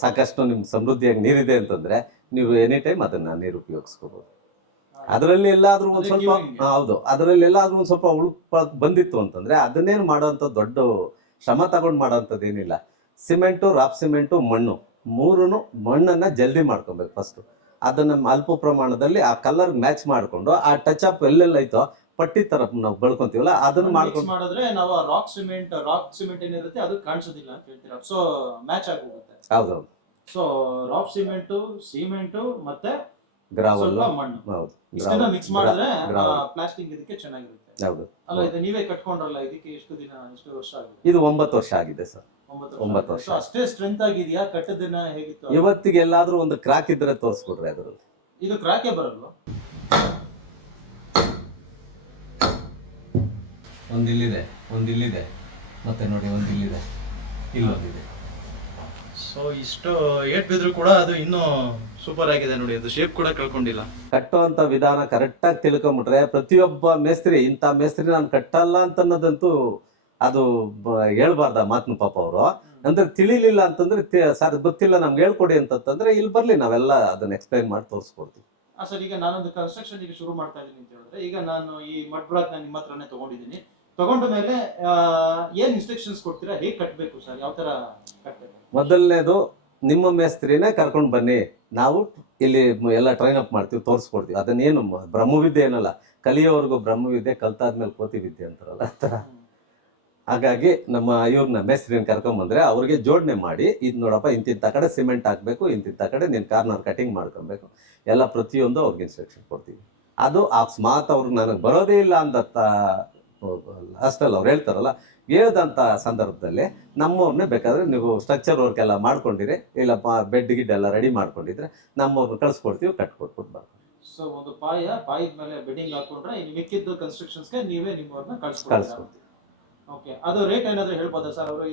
ಸಾಕಷ್ಟು ನಿಮ್ಗೆ ಸಮೃದ್ಧಿಯಾಗಿ ನೀರಿದೆ ಅಂತಂದ್ರೆ ನೀವು ಎನಿ ಟೈಮ್ ಅದನ್ನ ನೀರು ಉಪಯೋಗಿಸ್ಕೋಬೋದು. ಅದರಲ್ಲಿ ಎಲ್ಲಾದ್ರೂ ಒಂದು ಸ್ವಲ್ಪ ಹೌದು. ಅದರಲ್ಲಿ ಎಲ್ಲಾದ್ರೂ ಒಂದು ಸ್ವಲ್ಪ ಉಳುಪ ಬಂದಿತ್ತು ಅಂತಂದ್ರೆ ಅದನ್ನೇನು ಮಾಡೋಂಥ ದೊಡ್ಡ ಶ್ರಮ ತಗೊಂಡು ಮಾಡೋಂಥದ್ದು ಏನಿಲ್ಲ ಸಿಮೆಂಟು ರಾಪ್ ಸಿಮೆಂಟು ಮಣ್ಣು. ಮೂರೂ ಮಣ್ಣನ್ನ ಜಲ್ದಿ ಮಾಡ್ಕೊಬೇಕು ಫಸ್ಟ್ ಅದನ್ನ ಅಲ್ಪ ಪ್ರಮಾಣದಲ್ಲಿ ಆ ಕಲರ್ ಮ್ಯಾಚ್ ಮಾಡ್ಕೊಂಡು ಆ ಟಚ್ ಅಪ್ ಎಲ್ಲೆಲ್ಲ ಐತೋ ಪಟ್ಟಿ ತರ ನಾವು ಬೆಳ್ಕೊಂತೀವಲ್ಲ ಅದನ್ನ ಮಾಡ್ಕೊಂಡು ಮಾಡಿದ್ರೆ ನಾವು ರಾಕ್ ಸಿಮೆಂಟ್ ರಾಕ್ ಸಿಮೆಂಟ್ ಏನಿರುತ್ತೆ ಅದು ಕಾಣಿಸೋದಿಲ್ಲ ಅಂತ ಹೇಳ್ತೀರಾ? ಸೊ ಮ್ಯಾಚ್ ಆಗೋಗುತ್ತೆ ಹೌದೌದು. ಸೊ ರಾಕ್ ಸಿಮೆಂಟು ಸಿಮೆಂಟು ಮತ್ತೆ ಗ್ರಾವಲ್ ಸ್ವಲ್ಪ ಮಣ್ಣು. ಹೌದು. ಇಷ್ಟನ್ನ. ಮಿಕ್ಸ್ ಮಾಡಿದ್ರೆ. ಪ್ಲಾಸ್ಟಿಕ್ ಇದಕ್ಕೆ ಚೆನ್ನಾಗಿರುತ್ತೆ. ಹೌದು. ಅಲ್ಲ ಇದು ನೀವೇ ಕಟ್ಕೊಂಡ್ರಲ್ಲ ಇದಕ್ಕೆ ಎಷ್ಟು ದಿನ ಎಷ್ಟು ವರ್ಷ ಆಗಿದೆ? ಇದು ಒಂಬತ್ತು ವರ್ಷ ಆಗಿದೆ ಸರ್. ಒಂಬತ್ತು ಒಂಬತ್ತು ವರ್ಷ ಅಷ್ಟೇ ಸ್ಟ್ರೆಂತ್ ಆಗಿದೆಯಾ? ಕಟ್ಟದಿನ ಹೇಗಿತ್ತು? ಇವತ್ತಿಗೆ ಎಲ್ಲಾದ್ರೂ ಒಂದು ಕ್ರಾಕ್ ಇದ್ರೆ ತೋರಿಸ್ಕೊಡ್ರಿ ಅದರಲ್ಲಿ. ಇದು ಕ್ರಾಕೆ ಬರಲ್ವಾ? ಒಂದಿಲ್ಲಿದೆ ಒಂದಿಲ್ಲಿದೆ. ಮತ್ತೆ ನೋಡಿ ಒಂದಿಲ್ಲಿದೆ. ಇಲ್ಲೊಂದಿದೆ. ಸೊ ಇಷ್ಟು ಏಟ್ ಬಿದ್ರು ಕೂಡ ಅದು ಇನ್ನೂ ಸೂಪರ್ ಆಗಿದೆ ನೋಡಿ ಅದು ಶೇಪ್ ಕೂಡ ಕಳ್ಕೊಂಡಿಲ್ಲ. ಕಟ್ಟುವಂತ ವಿಧಾನ ಕರೆಕ್ಟಾಗಿ ತಿಳ್ಕೊಂಬಿಟ್ರೆ ಪ್ರತಿಯೊಬ್ಬ ಮೇಸ್ತ್ರಿ ಇಂಥ ಮೇಸ್ತ್ರಿ ನಾನು ಕಟ್ಟಲ್ಲ ಅಂತ ಅನ್ನೋದಂತೂ ಅದು ಬ- ಹೇಳ್ಬಾರ್ದ ಮಾತನ್ನ ಪಾಪ ಅವರು. ಅಂದ್ರೆ ತಿಳಿಲಿಲ್ಲ ಅಂತಂದ್ರೆ ಸರ್ ಗೊತ್ತಿಲ್ಲ ನಮ್ಗೆ ಹೇಳ್ಕೊಡಿ ಅಂತಂದ್ರೆ ಇಲ್ಲಿ ಬರ್ಲಿ ನಾವೆಲ್ಲ ಅದನ್ನ ಎಕ್ಸ್ಪ್ಲೈನ್ ಮಾಡಿ ತೋರಿಸ್ಕೊಡ್ತೀವಿ. ಆ ಸರ್ ಈಗ ನಾನೊಂದು ಕನ್ಸ್ಟ್ರಕ್ಷನ್ ಈಗ ಶುರು ಮಾಡ್ತಾ ಇದ್ದೀನಿ ಅಂತ ಹೇಳಿದ್ರೆ ಈಗ ನಾನು ಈ ಮಡ್ ಬ್ಲಾಕ್ ನಾನು ನಿಮ್ಮ ಹತ್ರನೇ ತಗೊಂಡಿದ್ದೀನಿ. ತಗೊಂಡ ಮೇಲೆ ಏನ್ ಇನ್ಸ್ಟ್ರಕ್ಷನ್ಸ್ ಕೊಡ್ತೀರಾ? ಹೇಗೆ ಕಟ್ಟಬೇಕು ಸರ್? ಯಾವ ತರ ಕಟ್ಟಬೇಕು ಮೊದಲನೇದು ನಿಮ್ಮ ಮೇಸ್ತ್ರಿನೇ ಕರ್ಕೊಂಡು ಬನ್ನಿ. ನಾವು ಇಲ್ಲಿ ಎಲ್ಲ ಟ್ರೈನ್ ಅಪ್ ಮಾಡ್ತೀವಿ, ತೋರಿಸ್ಕೊಡ್ತೀವಿ. ಅದನ್ನೇನು ಬ್ರಹ್ಮವಿದ್ಯೆ ಏನಲ್ಲ. ಕಲಿಯೋವರೆಗೂ ಬ್ರಹ್ಮವಿದ್ಯೆ, ಕಲ್ತಾದ್ಮೇಲೆ ಕೋತಿ ವಿದ್ಯೆ ಅಂತಾರಲ್ಲ, ಆ ಥರ ಹಾಗಾಗಿ ನಮ್ಮ ಇವ್ರನ್ನ ಮೇಸ್ತ್ರಿನ ಕರ್ಕೊಂಬಂದ್ರೆ ಅವ್ರಿಗೆ ಜೋಡಣೆ ಮಾಡಿ, ಇದು ನೋಡಪ್ಪ ಇಂತಿಂಥ ಕಡೆ ಸಿಮೆಂಟ್ ಹಾಕ್ಬೇಕು ಇಂತಿಂಥ ಕಡೆ ನೀನು ಕಾರ್ನರ್ ಕಟಿಂಗ್ ಮಾಡ್ಕೊಬೇಕು. ಎಲ್ಲ ಪ್ರತಿಯೊಂದು ಅವ್ರಿಗೆ ಇನ್ಸ್ಟ್ರಕ್ಷನ್ ಕೊಡ್ತೀವಿ. ಅದು ಅಕಸ್ಮಾತ್ ಅವ್ರಿಗೆ ನನಗೆ ಬರೋದೇ ಇಲ್ಲ ಅಂತ ಲಾಸ್ಟಲ್ಲಿ ಅವ್ರು ಹೇಳ್ತಾರಲ್ಲ ಹೇಳ್ದಂಥ ಸಂದರ್ಭದಲ್ಲಿ ನಮ್ಮವ್ರನ್ನೇ ಬೇಕಾದ್ರೆ ನೀವು ಸ್ಟ್ರಕ್ಚರ್ ವರ್ಕ್ ಎಲ್ಲ ಮಾಡ್ಕೊಂಡಿರಿ ಇಲ್ಲ ಬೆಡ್ ಗಿಡ್ ಎಲ್ಲ ರೆಡಿ ಮಾಡ್ಕೊಂಡಿದ್ರೆ ನಮ್ಮವ್ರನ್ನ ಕಳ್ಸ್ಕೊಡ್ತೀವಿ ಕಟ್ಕೊಟ್ಬಿಟ್ಟು ಬರ್ತೀವಿ. ಸೊ ಒಂದು ಪಾಯ ಪಾಯದ ಮೇಲೆ ಬೆಡ್ಡಿಂಗ್ ಹಾಕೊಂಡ್ರೆ ಇನ್ನು ಮಿಕ್ಕಿದ್ದು ಕನ್ಸ್ಟ್ರಕ್ಷನ್ಸ್ಗೆ ನೀವೇ ನಿಮ್ಮವ್ರನ್ನ ಕಳಿಸ್ಕೊಡ್ತೀವಿ. ಓಕೆ ಅದು ರೇಟ್ ಏನಾದ್ರು ಹೇಳ್ಬೋದಾ ಸರ್ ಅವರು?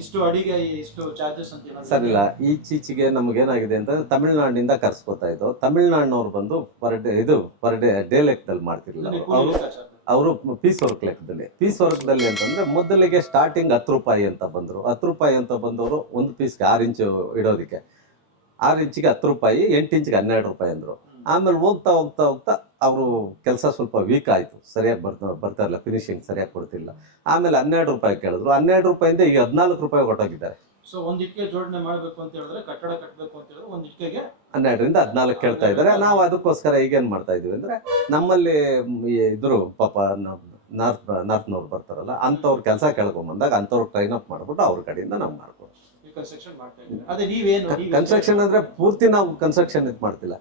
ಇಷ್ಟು ಅಡಿಗೆ ಇಷ್ಟು ಚಾರ್ಜಸ್ ಅಂತ ಸರ್ ಇಲ್ಲ. ಈಚೀಚೆಗೆ ನಮಗೇನಾಗಿದೆ ಅಂತಂದ್ರೆ ತಮಿಳ್ನಾಡಿನಿಂದ ಕರ್ಸ್ಕೊತಾ ಇದ್ದು ತಮಿಳ್ನಾಡಿನವ್ರು ಬಂದು ಪರ್ ಡೇ ಇದು ಪರ್ ಡೇ ಡೇ ಲೆಕ್ಕದಲ್ಲಿ ಮಾಡ್ತಿರ್ಲಿಲ್ಲ ಅವರು. ಅವರು ಪೀಸ್ ವರ್ಕ್ ಲೆಕ್ಕದಲ್ಲಿ. ಪೀಸ್ ವರ್ಕ್ದಲ್ಲಿ ಅಂತಂದ್ರೆ ಮೊದಲಿಗೆ ಸ್ಟಾರ್ಟಿಂಗ್ ಹತ್ತು ರೂಪಾಯಿ ಅಂತ ಬಂದರು. ಹತ್ತು ರೂಪಾಯಿ ಅಂತ ಬಂದವರು ಒಂದು ಪೀಸ್ಗೆ ಆರು ಇಂಚು ಇಡೋದಕ್ಕೆ. ಆರು ಇಂಚಿಗೆ ಹತ್ತು ರೂಪಾಯಿ ಎಂಟು ಇಂಚಿಗೆ ಹನ್ನೆರಡು ರೂಪಾಯಿ ಅಂದರು. ಆಮೇಲೆ ಹೋಗ್ತಾ ಹೋಗ್ತಾ ಹೋಗ್ತಾ ಅವರು ಕೆಲಸ ಸ್ವಲ್ಪ ವೀಕ್ ಆಯಿತು. ಸರಿಯಾಗಿ ಬರ್ತಾ ಬರ್ತಾ ಇಲ್ಲ ಫಿನಿಶಿಂಗ್ ಸರಿಯಾಗಿ ಕೊಡ್ತಿಲ್ಲ. ಆಮೇಲೆ ಹನ್ನೆರಡು ರೂಪಾಯಿ ಕೇಳಿದ್ರು. ಹನ್ನೆರಡು ರೂಪಾಯಿಂದ ಈಗ ಹದಿನಾಲ್ಕು ರೂಪಾಯಿ ಹೊಟ್ಟೋಗಿದ್ದಾರೆ ಸೊ ಒಂದ್ ಇಟ್ಕೆ ಜೋಡಣೆ ಮಾಡ್ಬೇಕು ಅಂತ ಹೇಳಿದ್ರೆ ಕಟ್ಟಡ ಕಟ್ಟಬೇಕು ಅಂತ ಹೇಳಿದ್ರೆ ಒಂದ್ ಇಟ್ಕೆಗೆ ಹನ್ನೆರಡರಿಂದ ಹದಿನಾಲ್ಕು ಕೇಳ್ತಾ ಇದ್ದಾರೆ. ನಾವು ಅದಕ್ಕೋಸ್ಕರ ಈಗೇನು ಮಾಡ್ತಾ ಇದೀವಿ ಅಂದ್ರೆ ನಮ್ಮಲ್ಲಿ ಇದ್ರು ಪಾಪ ನಾರ್ತ್ ನಾರ್ತ್ನವ್ರು ಬರ್ತಾರಲ್ಲ ಅಂತವ್ರ ಕೆಲಸ ಕೇಳ್ಕೊಂಬಂದಾಗ ಅಂಥವ್ರು ಟ್ರೈನ್ ಅಪ್ ಮಾಡ್ಬಿಟ್ಟು ಅವ್ರ ಕಡೆಯಿಂದ ನಾವು ಮಾಡ್ಕೊಡ್ತೀವಿ ಕನ್ಸ್ಟ್ರಕ್ಷನ್ ಅಂದ್ರೆ ಪೂರ್ತಿ ನಾವು ಕನ್ಸ್ಟ್ರಕ್ಷನ್ ಇದು ಮಾಡ್ತಿಲ್ಲ.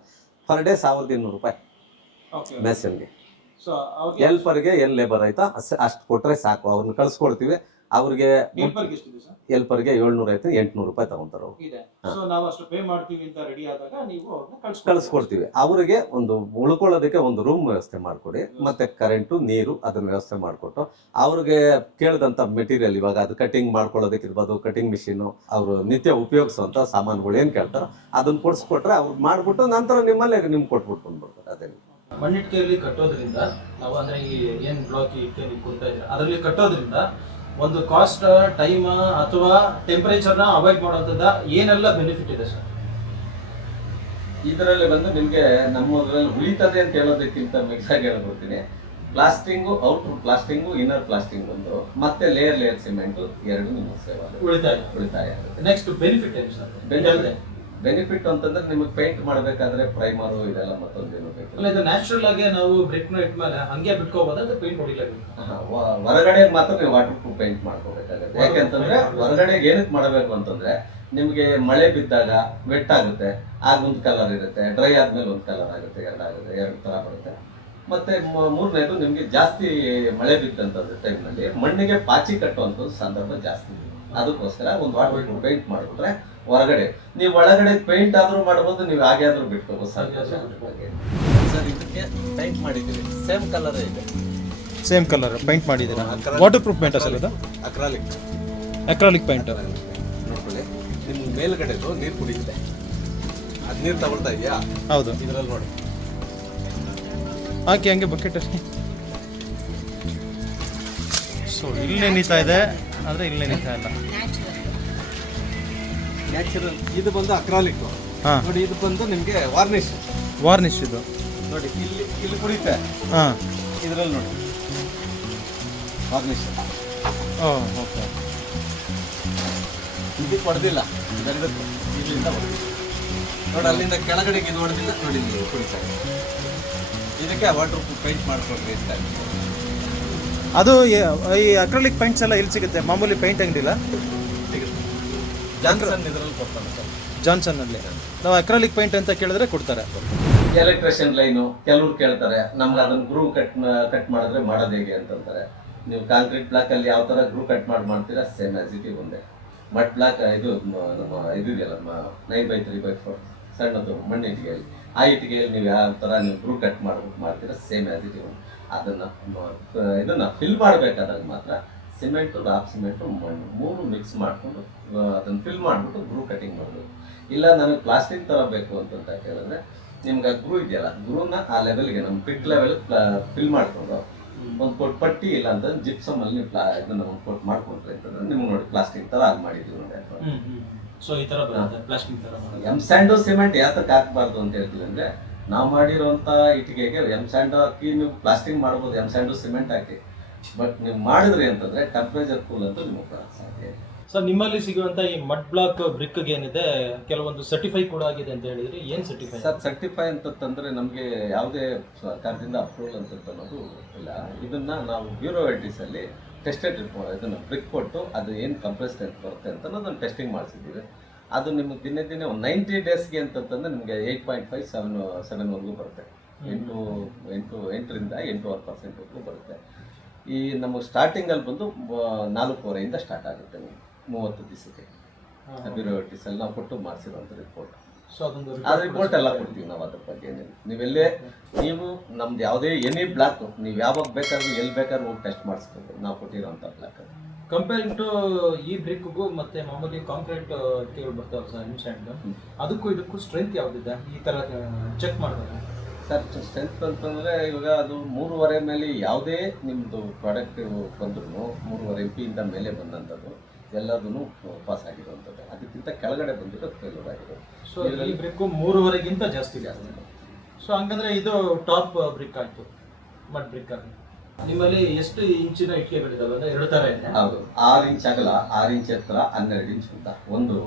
ಪರ್ ಡೇ ಸಾವಿರದ ಇನ್ನೂರು ರೂಪಾಯಿ ಮೆಸನ್ಗೆ ಎಲ್ಪರ್ಗೆ ಎಲ್ ಲೇಬರ್ ಆಯ್ತಾ? ಅಷ್ಟು ಕೊಟ್ರೆ ಸಾಕು. ಅವ್ರನ್ನ ಕಳ್ಸ್ಕೊಡ್ತೀವಿ. ಅವ್ರಿಗೆ ಹೆಲ್ಪರ್ಗೆ ಏಳ್ನೂರ ಐತೆ ಎಂಟ್ನೂರು ರೂಪಾಯಿ ತಗೊಂತಾರೆ ಅವ್ರು. ಇದೆ. ಸೊ ನಾವು ಅಷ್ಟು ಪೇ ಮಾಡ್ತೀವಿ ಅಂತ ರೆಡಿ ಆದಾಗ ನೀವು ಅವ್ರನ್ನ ಕಳ್ಸ್ಕೊಡ್ತೀವಿ. ಅವರಿಗೆ ಒಂದು ಉಳ್ಕೊಳ್ಳೋದಕ್ಕೆ ಒಂದು ರೂಮ್ ವ್ಯವಸ್ಥೆ ಮಾಡಿಕೊಡಿ ಮತ್ತೆ ಕರೆಂಟು ನೀರು ಅದನ್ನ ವ್ಯವಸ್ಥೆ ಮಾಡಿಕೊಟ್ಟು ಅವ್ರಿಗೆ ಕೇಳಿದಂತ ಮೆಟೀರಿಯಲ್ ಇವಾಗ ಅದು ಕಟಿಂಗ್ ಮಾಡ್ಕೊಳ್ಳೋದಕ್ಕೆ ಇರ್ಬೋದು ಕಟಿಂಗ್ ಮಿಷಿನ್ ಅವರು ನಿತ್ಯ ಉಪಯೋಗಿಸುವಂತ ಸಾಮಾನುಗಳು ಏನ್ ಕೇಳ್ತಾರೋ ಅದನ್ನ ಕೊಡ್ಸ್ಕೊಟ್ರೆ ಅವ್ರು ಮಾಡಿಬಿಟ್ಟು ನಂತರ ನಿಮ್ಮಲ್ಲೇ ನಿಮ್ಗೆ ಕೊಟ್ಬಿಟ್ಟು ಬಂದ್ಬಿಡ್ತಾರೆ ಅದೇ ಮಣ್ಣಿಟ್ಟಿಗೆ ಕಟ್ಟೋದ್ರಿಂದ ನಾವು ಅಂದ್ರೆ ಈ ಏನ್ ಬ್ಲಾಕ್ ಇಟ್ಟೆ ನೀವು ಕೊಡ್ತಾ ಇದ್ದೀರಾ ಅದರಲ್ಲಿ ಕಟ್ಟೋದ್ರಿಂದ ಒಂದು ಕಾಸ್ಟ್ ಟೈಮ್ ಅಥವಾ ಟೆಂಪರೇಚರ್ನ ಅವಾಯ್ಡ್ ಮಾಡೋದ್ರಿಂದ ಏನೆಲ್ಲ ಬೆನಿಫಿಟ್ ಇದೆ ಸರ್? ಇದರಲ್ಲಿ ಬಂದು ನಿಮಗೆ ನಮ್ಮದ್ರಲ್ಲಿ ಉಳಿತದೆ ಅಂತ ಹೇಳೋದಕ್ಕಿಂತ ಮಿಕ್ಸ್ ಆಗಿ ಹೇಳ್ಬಿಡ್ತೀನಿ ಪ್ಲಾಸ್ಟಿಂಗು ಔಟ್ರ್ ಪ್ಲಾಸ್ಟಿಂಗು ಇನ್ನರ್ ಪ್ಲಾಸ್ಟಿಂಗ್ ಒಂದು ಮತ್ತೆ ಲೇಯರ್ ಲೇಯರ್ ಸಿಮೆಂಟ್ ಎರಡು ನಿಮ್ಮ ಸೇವೆ ಉಳಿತಾಯ. ಉಳಿತಾಯ ನೆಕ್ಸ್ಟ್ ಬೆನಿಫಿಟ್ ಏನು ಸರ್? ಬೆನಿಫಿಟ್ ಅಂತಂದ್ರೆ ನಿಮಗೆ ಪೇಂಟ್ ಮಾಡಬೇಕಾದ್ರೆ ಪ್ರೈಮರು ಇದೆಲ್ಲ ಮತ್ತೊಂದೇನು ಬೇಕು. ಅಲ್ಲ ಇದು ನ್ಯಾಚುರಲ್ ಆಗಿ ನಾವು ಬ್ರಿಕ್ನ ಇಟ್ಮೇಲೆ ಹಂಗೆ ಬಿಟ್ಕೋಬೋದ ಪೇಂಟ್ ಹೊಡಿಲೇಬೇಕು? ಹೊರಗಡೆ ಮಾತ್ರ ನೀವು ವಾಟರ್ ಪ್ರೂಫ್ ಪೇಂಟ್ ಮಾಡ್ಕೋಬೇಕಾಗುತ್ತೆ ಯಾಕೆಂತಂದ್ರೆ ಹೊರಗಡೆಗೆ ಏನಕ್ಕೆ ಮಾಡಬೇಕು ಅಂತಂದ್ರೆ ನಿಮಗೆ ಮಳೆ ಬಿದ್ದಾಗ ವೆಟ್ ಆಗುತ್ತೆ ಆಗ ಒಂದು ಕಲರ್ ಇರುತ್ತೆ ಡ್ರೈ ಆದ್ಮೇಲೆ ಒಂದು ಕಲರ್ ಆಗುತ್ತೆ ಎರಡಾಗುತ್ತೆ ಎರಡು ತರ ಬರುತ್ತೆ. ಮತ್ತೆ ಮೂರನೇದು ನಿಮಗೆ ಜಾಸ್ತಿ ಮಳೆ ಬಿದ್ದಂಥದ್ದು ಟೈಮ್ನಲ್ಲಿ ಮಣ್ಣಿಗೆ ಪಾಚಿ ಕಟ್ಟುವಂಥದ್ದು ಸಂದರ್ಭ ಜಾಸ್ತಿ. ಅದಕ್ಕೋಸ್ಕರ ಒಂದು ವಾಟರ್ ಪ್ರೂಫ್ ಪೇಂಟ್ ಮಾಡಿಬಿಟ್ರೆ ಹೊರಗಡೆ. ನೀವು ಒಳಗಡೆ ಪೇಂಟ್ ಆದ್ರೂ ಮಾಡಬಹುದು ನೀವು ಹಾಗೆ ಆದ್ರೂ ಬಿಟ್ಕೋಬಹುದು ಸರ್ ಸರ್ ಇದಕ್ಕೆ ಪೇಂಟ್ ಮಾಡಿದ್ದೀವಿ ಸೇಮ್ ಕಲರ್ ಇದೆ. ಸೇಮ್ ಕಲರ್ ಪೈಂಟ್ ಮಾಡಿದ್ದೀರಾ. ವಾಟರ್ ಪ್ರೂಫ್ ಪೇಂಟ್ ಸರ್ ಇದು? ಅಕ್ರಾಲಿಕ್ ಅಕ್ರಾಲಿಕ್ ಪೇಂಟ್ ನೋಡ್ಕೊಳ್ಳಿ. ನಿಮ್ಮ ಮೇಲ್ಗಡೆದು ನೀರು ಕುಡಿಯುತ್ತೆ. ಅದು ನೀರು ತಗೊಳ್ತಾ ಇದೆಯಾ? ಹೌದು. ಇದರಲ್ಲಿ ನೋಡಿ. ಹಾಕಿ ಹಂಗೆ ಬಕೆಟ್ ಸೊ ಇಲ್ಲೇ ನೀತಾ ಇದೆ ಆದರೆ ಇಲ್ಲೇ ನೀತಾ ಇಲ್ಲ. ನ್ಯಾಚುರಲ್ ಇದು ಬಂದು ಅಕ್ರಾಲಿಕ್ ಹಾಂ. ನೋಡಿ ಇದು ಬಂದು ನಿಮಗೆ ವಾರ್ನಿಶ್ ವಾರ್ನಿಶ್ ಇದು. ನೋಡಿ ಇಲ್ಲಿ ಇಲ್ಲಿ ಕುಡಿತೆ ಹಾಂ. ಇದರಲ್ಲಿ ನೋಡಿ. Varnish oh okay. ಇದಕ್ಕೆ ಹೊಡೆದಿಲ್ಲ. ಇದೆರಡಕ್ಕೂ ಇಲ್ಲಿಂದ ಹೊಡೆದಿಲ್ಲ ನೋಡಿ ಅಲ್ಲಿಂದ ಕೆಳಗಡೆಗೆ ಇದು ಹೊಡೆದಿಲ್ಲ. ನೋಡಿ ಇಲ್ಲಿ ಕುಡಿತಾ ಇದಕ್ಕೆ ವಾಟರ್ ಪೇಂಟ್ ಮಾಡ್ಕೊಡ್ರಿ ಅಂತ. ಅದು ಈ- ಈ ಅಕ್ರಾಲಿಕ್ ಪೈಂಟ್ಸ್ ಎಲ್ಲ ಇಲ್ಲಿ ಸಿಗುತ್ತೆ? ಮಾಮೂಲಿ ಪೈಂಟ್ ಅಂಗಡಿಲ್ಲ ಜಾನ್ಸನ್ ಇದರಲ್ಲಿ ಕೊಡ್ತಾನೆ ಸರ್. ಜಾನ್ಸನ್ನಲ್ಲಿ. ನಾವು ಅಕ್ರಾಲಿಕ್ ಪೈಂಟ್ ಅಂತ ಕೇಳಿದ್ರೆ ಕೊಡ್ತಾರೆ. ಎಲೆಕ್ಟ್ರಿಷಿಯನ್ ಲೈನು ಕೆಲವ್ರು ಕೇಳ್ತಾರೆ ನಮ್ಗೆ ಅದನ್ನ ಗ್ರೂ ಕಟ್ ಕಟ್ ಮಾಡಿದ್ರೆ ಮಾಡೋದು ಹೇಗೆ ಅಂತಂತಾರೆ ನೀವು ಕಾಂಕ್ರೀಟ್ ಬ್ಲಾಕ್ ಅಲ್ಲಿ ಯಾವ ತರ ಗ್ರೂ ಕಟ್ ಮಾಡಿ ಮಾಡ್ತೀರಾ ಸೇಮ್ ಆಸ್ ಇಟ್ ಒಂದೇ. ಮಟ್ ಬ್ಲಾಕ್ ಇದು ನಮ್ಮ ಇದಿದೆಯಲ್ಲ nine by three by four ಸಣ್ಣದು ಮಣ್ಣು ಇಟ್ಟಿಗೆಯಲ್ಲಿ. ಆ ಇಟ್ಟಿಗೆಯಲ್ಲಿ ನೀವು ಯಾವ ತರ ನೀವು ಗ್ರೂ ಕಟ್ ಮಾಡ್ಬಿಟ್ಟು ಮಾಡ್ತೀರಾ ಸೇಮ್ ಆಸ್ ಇಟ್ ಅದನ್ನ ಇದನ್ನ ಫಿಲ್ ಮಾಡ್ಬೇಕಾದಾಗ ಮಾತ್ರ ಸಿಮೆಂಟು ರಾಪ್ ಸಿಮೆಂಟು ಮಣ್ಣು ಮೂರು ಮಿಕ್ಸ್ ಮಾಡಿಕೊಂಡು ಅದನ್ನು ಫಿಲ್ ಮಾಡಿಬಿಟ್ಟು ಗ್ರೂ ಕಟಿಂಗ್ ಮಾಡಬೇಕು ಇಲ್ಲ ನನಗೆ ಪ್ಲಾಸ್ಟಿಕ್ ಥರ ಬೇಕು ಅಂತ ಕೇಳಿದ್ರೆ ನಿಮ್ಗೆ ಆ ಗ್ರೂ ಇದೆಯಲ್ಲ ಗ್ರೂನ ಆ ಲೆವೆಲ್ಗೆ ನಮ್ಮ ಪಿಟ್ ಲೆವೆಲ್ ಫಿಲ್ ಮಾಡಿಕೊಂಡು ಒಂದು ಕೊಟ್ಟು ಪಟ್ಟಿ ಇಲ್ಲ ಅಂತ ಜಿಪ್ಸಮ್ ಅಲ್ಲಿ ಪ್ಲಾ ಇದನ್ನ ಒಂದು ಕೊಟ್ಟು ಮಾಡ್ಕೊಂಡ್ರೆ ಅಂತಂದ್ರೆ ನಿಮ್ಗೆ ನೋಡಿ ಪ್ಲಾಸ್ಟಿಕ್ ಥರ ಆಗಿ ಮಾಡಿದ್ವಿ ನೋಡಿ ಸೊ ಈ ಥರ ಪ್ಲಾಸ್ಟಿಕ್ ಮಾಡೋದು. ಎಂ ಸ್ಯಾಂಡು ಸಿಮೆಂಟ್ ಯಾತಕ್ಕೆ ಹಾಕ್ಬಾರ್ದು ಅಂತ ಹೇಳ್ತೀವಿ ಅಂದರೆ ನಾವು ಮಾಡಿರೋಂಥ ಇಟ್ಟಿಗೆಗೆ ಎಂ ಸ್ಯಾಂಡು ಹಾಕಿ ನೀವು ಪ್ಲಾಸ್ಟಿಕ್ ಮಾಡ್ಬೋದು ಎಂ ಸ್ಯಾಂಡು ಸಿಮೆಂಟ್ ಹಾಕಿ. ಬಟ್ ನೀವು ಮಾಡಿದ್ರಿ ಅಂತಂದ್ರೆ ಟೆಂಪ್ರೇಚರ್ ಕೂಲ್ ಅಂತ ನಿಮಗೆ ಬರೋಕ್ಕೆ ಸಾಧ್ಯ. ಸರ್ ನಿಮ್ಮಲ್ಲಿ ಸಿಗುವಂತ ಈ ಮಡ್ ಬ್ಲಾಕ್ ಬ್ರಿಕ್ ಏನಿದೆ ಕೆಲವೊಂದು ಸರ್ಟಿಫೈ ಕೂಡ ಆಗಿದೆ ಅಂತ ಹೇಳಿದ್ರೆ ಏನ್ ಸರ್ಟಿಫೈ ಸರ್ ಸರ್ಟಿಫೈ ಅಂತಂದ್ರೆ ನಮಗೆ ಯಾವುದೇ ಸರ್ಕಾರದಿಂದ ಅಪ್ರೂವಲ್ ಅಂತ ಅನ್ನೋದು ಇಲ್ಲ. ಇದನ್ನ ನಾವು ಬ್ಯೂರೋ ಅಲ್ಲಿ ಟೆಸ್ಟೆಡ್ ಇದನ್ನ ಬ್ರಿಕ್ ಕೊಟ್ಟು ಅದು ಏನು ಕಂಪ್ರೆಸ್ ಅಂತ ಬರುತ್ತೆ ಅಂತ ಅದನ್ನು ಟೆಸ್ಟಿಂಗ್ ಮಾಡಿಸಿದ್ದೀವಿ. ಅದು ನಿಮಗೆ ದಿನೇ ದಿನೇ ಒಂದು ನೈಂಟಿ ಡೇಸ್ಗೆ ಅಂತಂತಂದ್ರೆ ನಿಮಗೆ ಏಯ್ಟ್ ಪಾಯಿಂಟ್ ಫೈವ್ ಸೆವೆನ್ ಸೆವೆನ್ವರೆಗೂ ಬರುತ್ತೆ. ಎಂಟು ಎಂಟು ಎಂಟರಿಂದ ಎಂಟೂವರೆ ಪರ್ಸೆಂಟ್ವರೆಗೂ ಬರುತ್ತೆ. ಈ ನಮಗೆ ಸ್ಟಾರ್ಟಿಂಗಲ್ಲಿ ಬಂದು ನಾಲ್ಕೂವರೆಯಿಂದ ಸ್ಟಾರ್ಟ್ ಆಗುತ್ತೆ ನೀವು ಮೂವತ್ತು ದಿವಸಕ್ಕೆ. ಅಭಿರೋಟಿಸ್ ಎಲ್ಲ ನಾವು ಕೊಟ್ಟು ಮಾಡಿಸಿರುವಂಥ ರಿಪೋರ್ಟ್ ಸೊ ಅದೊಂದು ಆ ರಿಪೋರ್ಟ್ ಎಲ್ಲ ಕೊಡ್ತೀವಿ ನಾವು ಅದ್ರ ಬಗ್ಗೆ ನೀವೆಲ್ಲೇ ನೀವು ನಮ್ದು ಯಾವುದೇ ಎನಿ ಬ್ಲಾಕ್ ನೀವು ಯಾವಾಗ ಬೇಕಾದ್ರೂ ಎಲ್ಲಿ ಬೇಕಾದ್ರೂ ಹೋಗಿ ಟೆಸ್ಟ್ ಮಾಡಿಸ್ಕೊಂಡು ನಾವು ಕೊಟ್ಟಿರೋಂಥ ಬ್ಲಾಕ್ ಕಂಪೇರ್ ಟು ಈ ಬ್ರಿಕ್ಗೂ ಮತ್ತೆ ಮಾಮೂಲಿ ಕಾಂಕ್ರೀಟ್ ಕೇಳಿ ಬರ್ತಾವೆ ಸರ್ ಇನ್ಸ್ಟೆಂಟ್ ಅದಕ್ಕೂ ಇದಕ್ಕೂ ಸ್ಟ್ರೆಂತ್ ಯಾವುದಿದೆ? ಈ ಥರ ಚೆಕ್ ಮಾಡಿದಾಗ ಸರ್ ಸ್ಟ್ರೆಂತ್ ಅಂತಂದರೆ ಇವಾಗ ಅದು ಮೂರುವರೆ ಮೇಲೆ ಯಾವುದೇ ನಿಮ್ಮದು ಪ್ರಾಡಕ್ಟ್ ಬಂದ್ರೂ ಮೂರುವರೆ ಎಂ ಪಿಯಿಂದ ಮೇಲೆ ಬಂದಂಥದ್ದು ಎಲ್ಲದೂ ಪಾಸ್ ಆಗಿರುವಂಥದ್ದು. ಅದಕ್ಕಿಂತ ಕೆಳಗಡೆ ಬಂದಿರೋ ಫೇಲ್ಯೂರ್ ಆಗಿದೆ ಸೊ ಈ ಬ್ರಿಕ್ಕು ಮೂರುವರೆಗಿಂತ ಜಾಸ್ತಿ ಜಾಸ್ತಿ. ಸೊ ಹಂಗಂದ್ರೆ ಇದು ಟಾಪ್ ಬ್ರಿಕ್ ಆಯಿತು ಮಡ್ ಬ್ರಿಕ್ ಆಗಿ ನಿಮ್ಮಲ್ಲಿ ಎಷ್ಟು ಇಂಚಿನ ಇಟ್ಟಿಗೆಗಳಿದಾವೆ? ಅಂದರೆ ಎರಡು ಥರ ಇದೆ. ಹೌದು. ಆರು ಇಂಚ್ ಅಗಲ ಆರು ಇಂಚ್ ಎತ್ತರ ಹನ್ನೆರಡು ಇಂಚ್ ಅಂತ ಒಂದು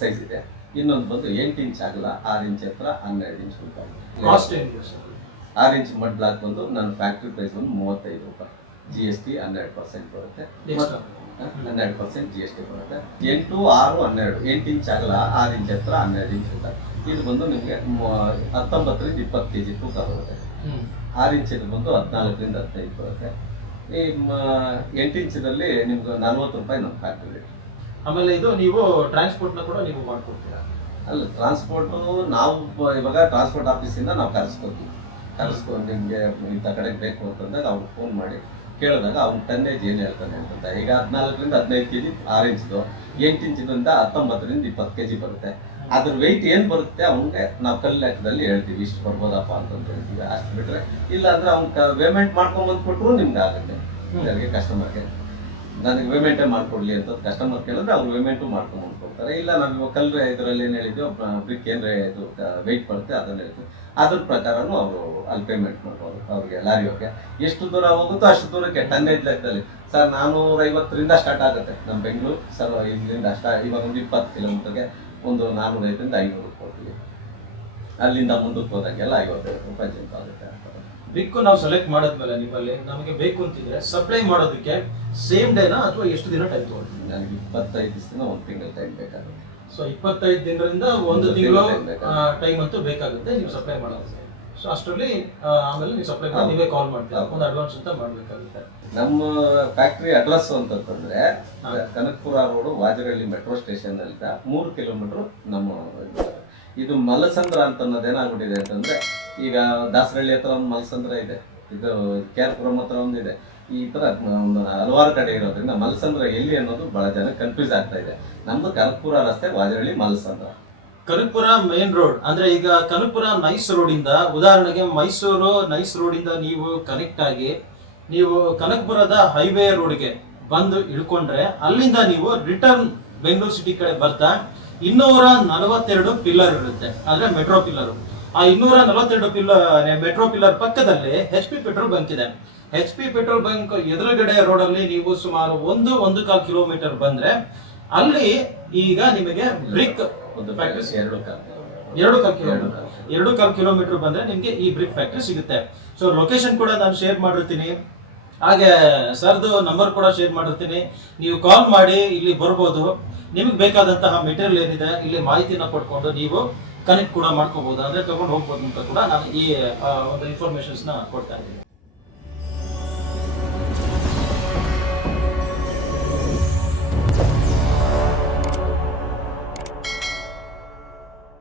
ಸೈಜ್ ಇದೆ. ಇನ್ನೊಂದು ಬಂದು ಎಂಟು ಇಂಚ್ ಆಗಲ್ಲ ಆರು ಇಂಚ್ ಹತ್ರ ಹನ್ನೆರಡು ಇಂಚ್ ಆರು ಇಂಚ್ ಮಡ್ ಬ್ಲಾಕ್ ಬಂದು ನನ್ನ ಫ್ಯಾಕ್ಟ್ರಿ ಪ್ರೈಸ್ ಬಂದು ಮೂವತ್ತೈದು ರೂಪಾಯಿ. ಜಿ ಎಸ್ ಟಿ ಹನ್ನೆರಡು ಪರ್ಸೆಂಟ್ ಬರುತ್ತೆ. ಹನ್ನೆರಡು ಪರ್ಸೆಂಟ್ ಜಿ ಎಸ್ ಟಿ ಬರುತ್ತೆ. ಎಂಟು ಆರು ಹನ್ನೆರಡು. ಎಂಟು ಇಂಚ್ ಆಗಲ್ಲ ಆರು ಇಂಚ್ ಹತ್ರ ಹನ್ನೆರಡು ಇಂಚ್ ಉದ್ದ ಇದು ಬಂದು ನಿಮಗೆ ಹತ್ತೊಂಬತ್ತರಿಂದ ಇಪ್ಪತ್ತು ಕೆ ಜಿ ತೂಕ ಬರುತ್ತೆ. ಆರು ಇಂಚಿದು ಬಂದು ಹದಿನಾಲ್ಕರಿಂದ ಹದಿನೈದು ಬರುತ್ತೆ. ಈ ಎಂಟು ಇಂಚಿನಲ್ಲಿ ನಿಮ್ಗೆ ನಲ್ವತ್ತು ರೂಪಾಯಿ ನಮ್ಮ ಫ್ಯಾಕ್ಟ್ರಿ ರೇಟ್ ಆಮೇಲೆ ಇದು ನೀವು ಟ್ರಾನ್ಸ್ಪೋರ್ಟ್ನ ಕೂಡ ನೀವು ಮಾಡ್ಕೊಡ್ತೀರಾ? ಅಲ್ಲ ಟ್ರಾನ್ಸ್ಪೋರ್ಟು ನಾವು ಇವಾಗ ಟ್ರಾನ್ಸ್ಪೋರ್ಟ್ ಆಫೀಸಿಂದ ನಾವು ಕರೆಸ್ಕೊತೀವಿ. ಕರೆಸ್ಕೊಂಡು ನಿಮಗೆ ಇಂಥ ಕಡೆ ಬೇಕು ಅಂತಂದಾಗ ಅವ್ರು ಫೋನ್ ಮಾಡಿ ಕೇಳಿದಾಗ ಅವ್ನ ಟನ್ನೇಜ್ ಏನು ಹೇಳ್ತಾನೆ ಅಂತಂದ ಈಗ ಹದಿನಾಲ್ಕರಿಂದ ಹದಿನೈದು ಕೆ ಜಿ ಆರು ಇಂಚಿದು ಎಂಟು ಇಂಚಿನಿಂದ ಹತ್ತೊಂಬತ್ತರಿಂದ ಇಪ್ಪತ್ತು ಕೆ ಜಿ ಬರುತ್ತೆ. ಅದ್ರ ವೆಯ್ಟ್ ಏನು ಬರುತ್ತೆ ಅವ್ನಿಗೆ ನಾವು ಕಲ್ಲು ಲೆಕ್ಕದಲ್ಲಿ ಹೇಳ್ತೀವಿ ಇಷ್ಟು ಬರ್ಬೋದಪ್ಪ ಅಂತಂತ ಹೇಳ್ತೀವಿ. ಅಷ್ಟು ಬಿಟ್ಟರೆ ಇಲ್ಲ ಅಂದ್ರೆ ಅವ್ನು ಪೇಮೆಂಟ್ ಮಾಡ್ಕೊಂಬಂದು ಕೊಟ್ಟರು ನಿಮ್ಗೆ ಆಗುತ್ತೆ. ಕಸ್ಟಮರ್ಗೆ ನನಗೆ ಪೇಮೆಂಟೇ ಮಾಡಿಕೊಡ್ಲಿ ಅಂತ ಕಸ್ಟಮರ್ ಕೇಳಿದ್ರೆ ಅವ್ರು ಪೇಮೆಂಟು ಮಾಡ್ಕೊಂಡು ಕೊಡ್ತಾರೆ ಇಲ್ಲ ನಾವು ಕಲ್ರೆ ಇದರಲ್ಲಿ ಏನು ಹೇಳಿದ್ವಿ ಬ್ರಿಕ್ ಏನ್ರೆ ಇದು ವೆಯ್ಟ್ ಬರುತ್ತೆ, ಅದನ್ನು ಹೇಳ್ತೀವಿ. ಅದ್ರ ಪ್ರಕಾರನೂ ಅವರು ಅಲ್ಲಿ ಪೇಮೆಂಟ್ ಮಾಡ್ಬೋದು, ಅವ್ರಿಗೆ ಲಾರಿಯೋಕ್ಕೆ ಎಷ್ಟು ದೂರ ಹೋಗುತ್ತೋ ಅಷ್ಟು ದೂರಕ್ಕೆ ಟನ್ನೇಜ್ ಲೆಕ್ಕದಲ್ಲಿ ಸರ್ ನಾನ್ನೂರೈವತ್ತರಿಂದ ಸ್ಟಾರ್ಟ್ ಆಗುತ್ತೆ ನಮ್ಮ ಬೆಂಗಳೂರು. ಸರ್, ಇಲ್ಲಿಂದ ಸ್ಟಾ ಇವಾಗ ಒಂದು ಇಪ್ಪತ್ತು ಕಿಲೋಮೀಟರ್ಗೆ ಒಂದು ನಾನ್ನೂರೈದರಿಂದ ಐನೂರು ಕೊಡ್ತೀವಿ. ಅಲ್ಲಿಂದ ಮುಂದಕ್ಕೆ ಹೋದಾಗೆಲ್ಲ ಐವತ್ತೈದು ರೂಪಾಯಿ ಜಿಂಕ್ ಆಗುತ್ತೆ. ಅಂತ ಬ್ರಿಕ್ ನಾವು ಸೆಲೆಕ್ಟ್ ಮಾಡಿದ್ಮೇಲೆ ನಿಮ್ಮಲ್ಲಿ ನಮಗೆ ಬೇಕು ಅಂತಿದ್ರೆ ಸಪ್ಲೈ ಮಾಡೋದಕ್ಕೆ ಸೇಮ್ ಡೇನಾ ಅಥವಾ ಎಷ್ಟು ದಿನ ಟೈಮ್ ತಗೊಳ್ತೀವಿ ನನಗೆ ಇಪ್ಪತ್ತೈದು ದಿವಸದಿಂದ ಒಂದು ತಿಂಗಳ ಟೈಮ್ ಬೇಕಾಗುತ್ತೆ. ಸೊ ಇಪ್ಪತ್ತೈದು ದಿನದಿಂದ ಒಂದು ತಿಂಗಳು. ಟೈಮ್ ಅಂತೂ ಬೇಕಾಗುತ್ತೆ ನೀವು ಸಪ್ಲೈ ಮಾಡೋದಕ್ಕೆ ಸೊ ಅಷ್ಟರಲ್ಲಿ ಆಮೇಲೆ ನೀವು ಸಪ್ಲೈ ಮಾಡಿ ನೀವೇ ಕಾಲ್ ಮಾಡ್ತೀರಾ. ಒಂದು ಅಡ್ವಾನ್ಸ್ ಅಂತ ಮಾಡಬೇಕಾಗುತ್ತೆ. ನಮ್ಮ ಫ್ಯಾಕ್ಟ್ರಿ ಅಡ್ರೆಸ್ ಅಂತಂದ್ರೆ. Kanakapura road Vajarahalli metro station ಅಲ್ಲಿ ಮೂರು ಕಿಲೋಮೀಟರ್ ನಮ್ಮ ಇದು. ಮಲಸಂದ್ರ ಅಂತ ಅನ್ನೋದೇನಾಗ್ಬಿಟ್ಟಿದೆ ಅಂತಂದ್ರೆ, ಈಗ ದಾಸರಳ್ಳಿ ಹತ್ರ ಒಂದು ಮಲಸಂದ್ರ ಇದೆ. ಇದು ಕೇರ್ಪುರಂ ಹತ್ರ ಒಂದು ಇದೆ. ಈ ತರ ಒಂದು ಹಲವಾರು ಕಡೆ ಇರೋದ್ರಿಂದ ಮಲಸಂದ್ರ ಎಲ್ಲಿ ಅನ್ನೋದು ಬಹಳ ಜನ ಕನ್ಫ್ಯೂಸ್ ಆಗ್ತಾ ಇದೆ. ನಮ್ದು ಕನಕಪುರ ರಸ್ತೆ ವಾಜರಳ್ಳಿ ಮಲಸಂದ್ರ. ಕನಕಪುರ ಮೇನ್ ರೋಡ್ ಅಂದ್ರೆ ಈಗ ಕನಕಪುರ ನೈಸ್ ರೋಡ್ ಇಂದ, ಉದಾಹರಣೆಗೆ ಮೈಸೂರು ನೈಸ್ ರೋಡ್ ಇಂದ ನೀವು ಕನೆಕ್ಟ್ ಆಗಿ, ನೀವು ಕನಕಪುರದ ಹೈವೇ ರೋಡ್ಗೆ ಬಂದು ಇಳ್ಕೊಂಡ್ರೆ, ಅಲ್ಲಿಂದ ನೀವು ರಿಟರ್ನ್ ಬೆಂಗಳೂರು ಸಿಟಿ ಕಡೆ ಬರ್ತಾ ಇನ್ನೂರ ನಲವತ್ತೆರಡು ಪಿಲ್ಲರ್ ಇರುತ್ತೆ. ಅಂದ್ರೆ ಮೆಟ್ರೋ ಪಿಲ್ಲರ್ ಆ ಇನ್ನೂರ ನಲವತ್ತೆರಡು ಪಿಲ್ಲರ್ ಮೆಟ್ರೋ ಪಿಲ್ಲರ್ ಪಕ್ಕದಲ್ಲಿ ಎಚ್ ಪಿ ಪೆಟ್ರೋಲ್ ಬಂಕ್ ಇದೆ. ಎಚ್ ಪಿ ಪೆಟ್ರೋಲ್ ಬಂಕ್ ಎದುರುಗಡೆ ರೋಡಲ್ಲಿ ನೀವು ಸುಮಾರು ಒಂದು ಒಂದು ಕಾಲ್ ಕಿಲೋಮೀಟರ್ ಬಂದ್ರೆ ಅಲ್ಲಿ ಈಗ ನಿಮಗೆ ಬ್ರಿಕ್ ಒಂದು ಫ್ಯಾಕ್ಟ್ರಿ ಎರಡು ಕಾಲು. ಎರಡು ಕಾಲ್ ಕಿಲೋಮೀಟರ್ ಎರಡು ಕಾಲ್. ಕಿಲೋಮೀಟರ್ ಬಂದ್ರೆ ನಿಮ್ಗೆ ಈ ಬ್ರಿಕ್ ಫ್ಯಾಕ್ಟ್ರಿ ಸಿಗುತ್ತೆ. ಸೊ ಲೊಕೇಶನ್ ಕೂಡ ನಾನು ಶೇರ್ ಮಾಡಿರ್ತೀನಿ. ಹಾಗೆ ಸರ್ದು ನಂಬರ್ ಕೂಡ ಶೇರ್ ಮಾಡಿರ್ತೀನಿ. ನೀವು ಕಾಲ್ ಮಾಡಿ ಇಲ್ಲಿ ಬರ್ಬೋದು. ನಿಮಗೆ ಬೇಕಾದಂತಹ ಮೆಟೀರಿಯಲ್ ಏನಿದೆ, ಇಲ್ಲಿ ಮಾಹಿತಿಯನ್ನು ಪಡ್ಕೊಂಡು ನೀವು ಕನೆಕ್ಟ್ ಕೂಡ ಮಾಡ್ಕೋಬಹುದು ಅಂದ್ರೆ ತಗೊಂಡು ಹೋಗ್ಬೋದು ಅಂತ ಕೂಡ ನಾನು ಈ ಒಂದು ಒಂದು ನ ಕೊಡ್ತಾ ಇದ್ದೀನಿ.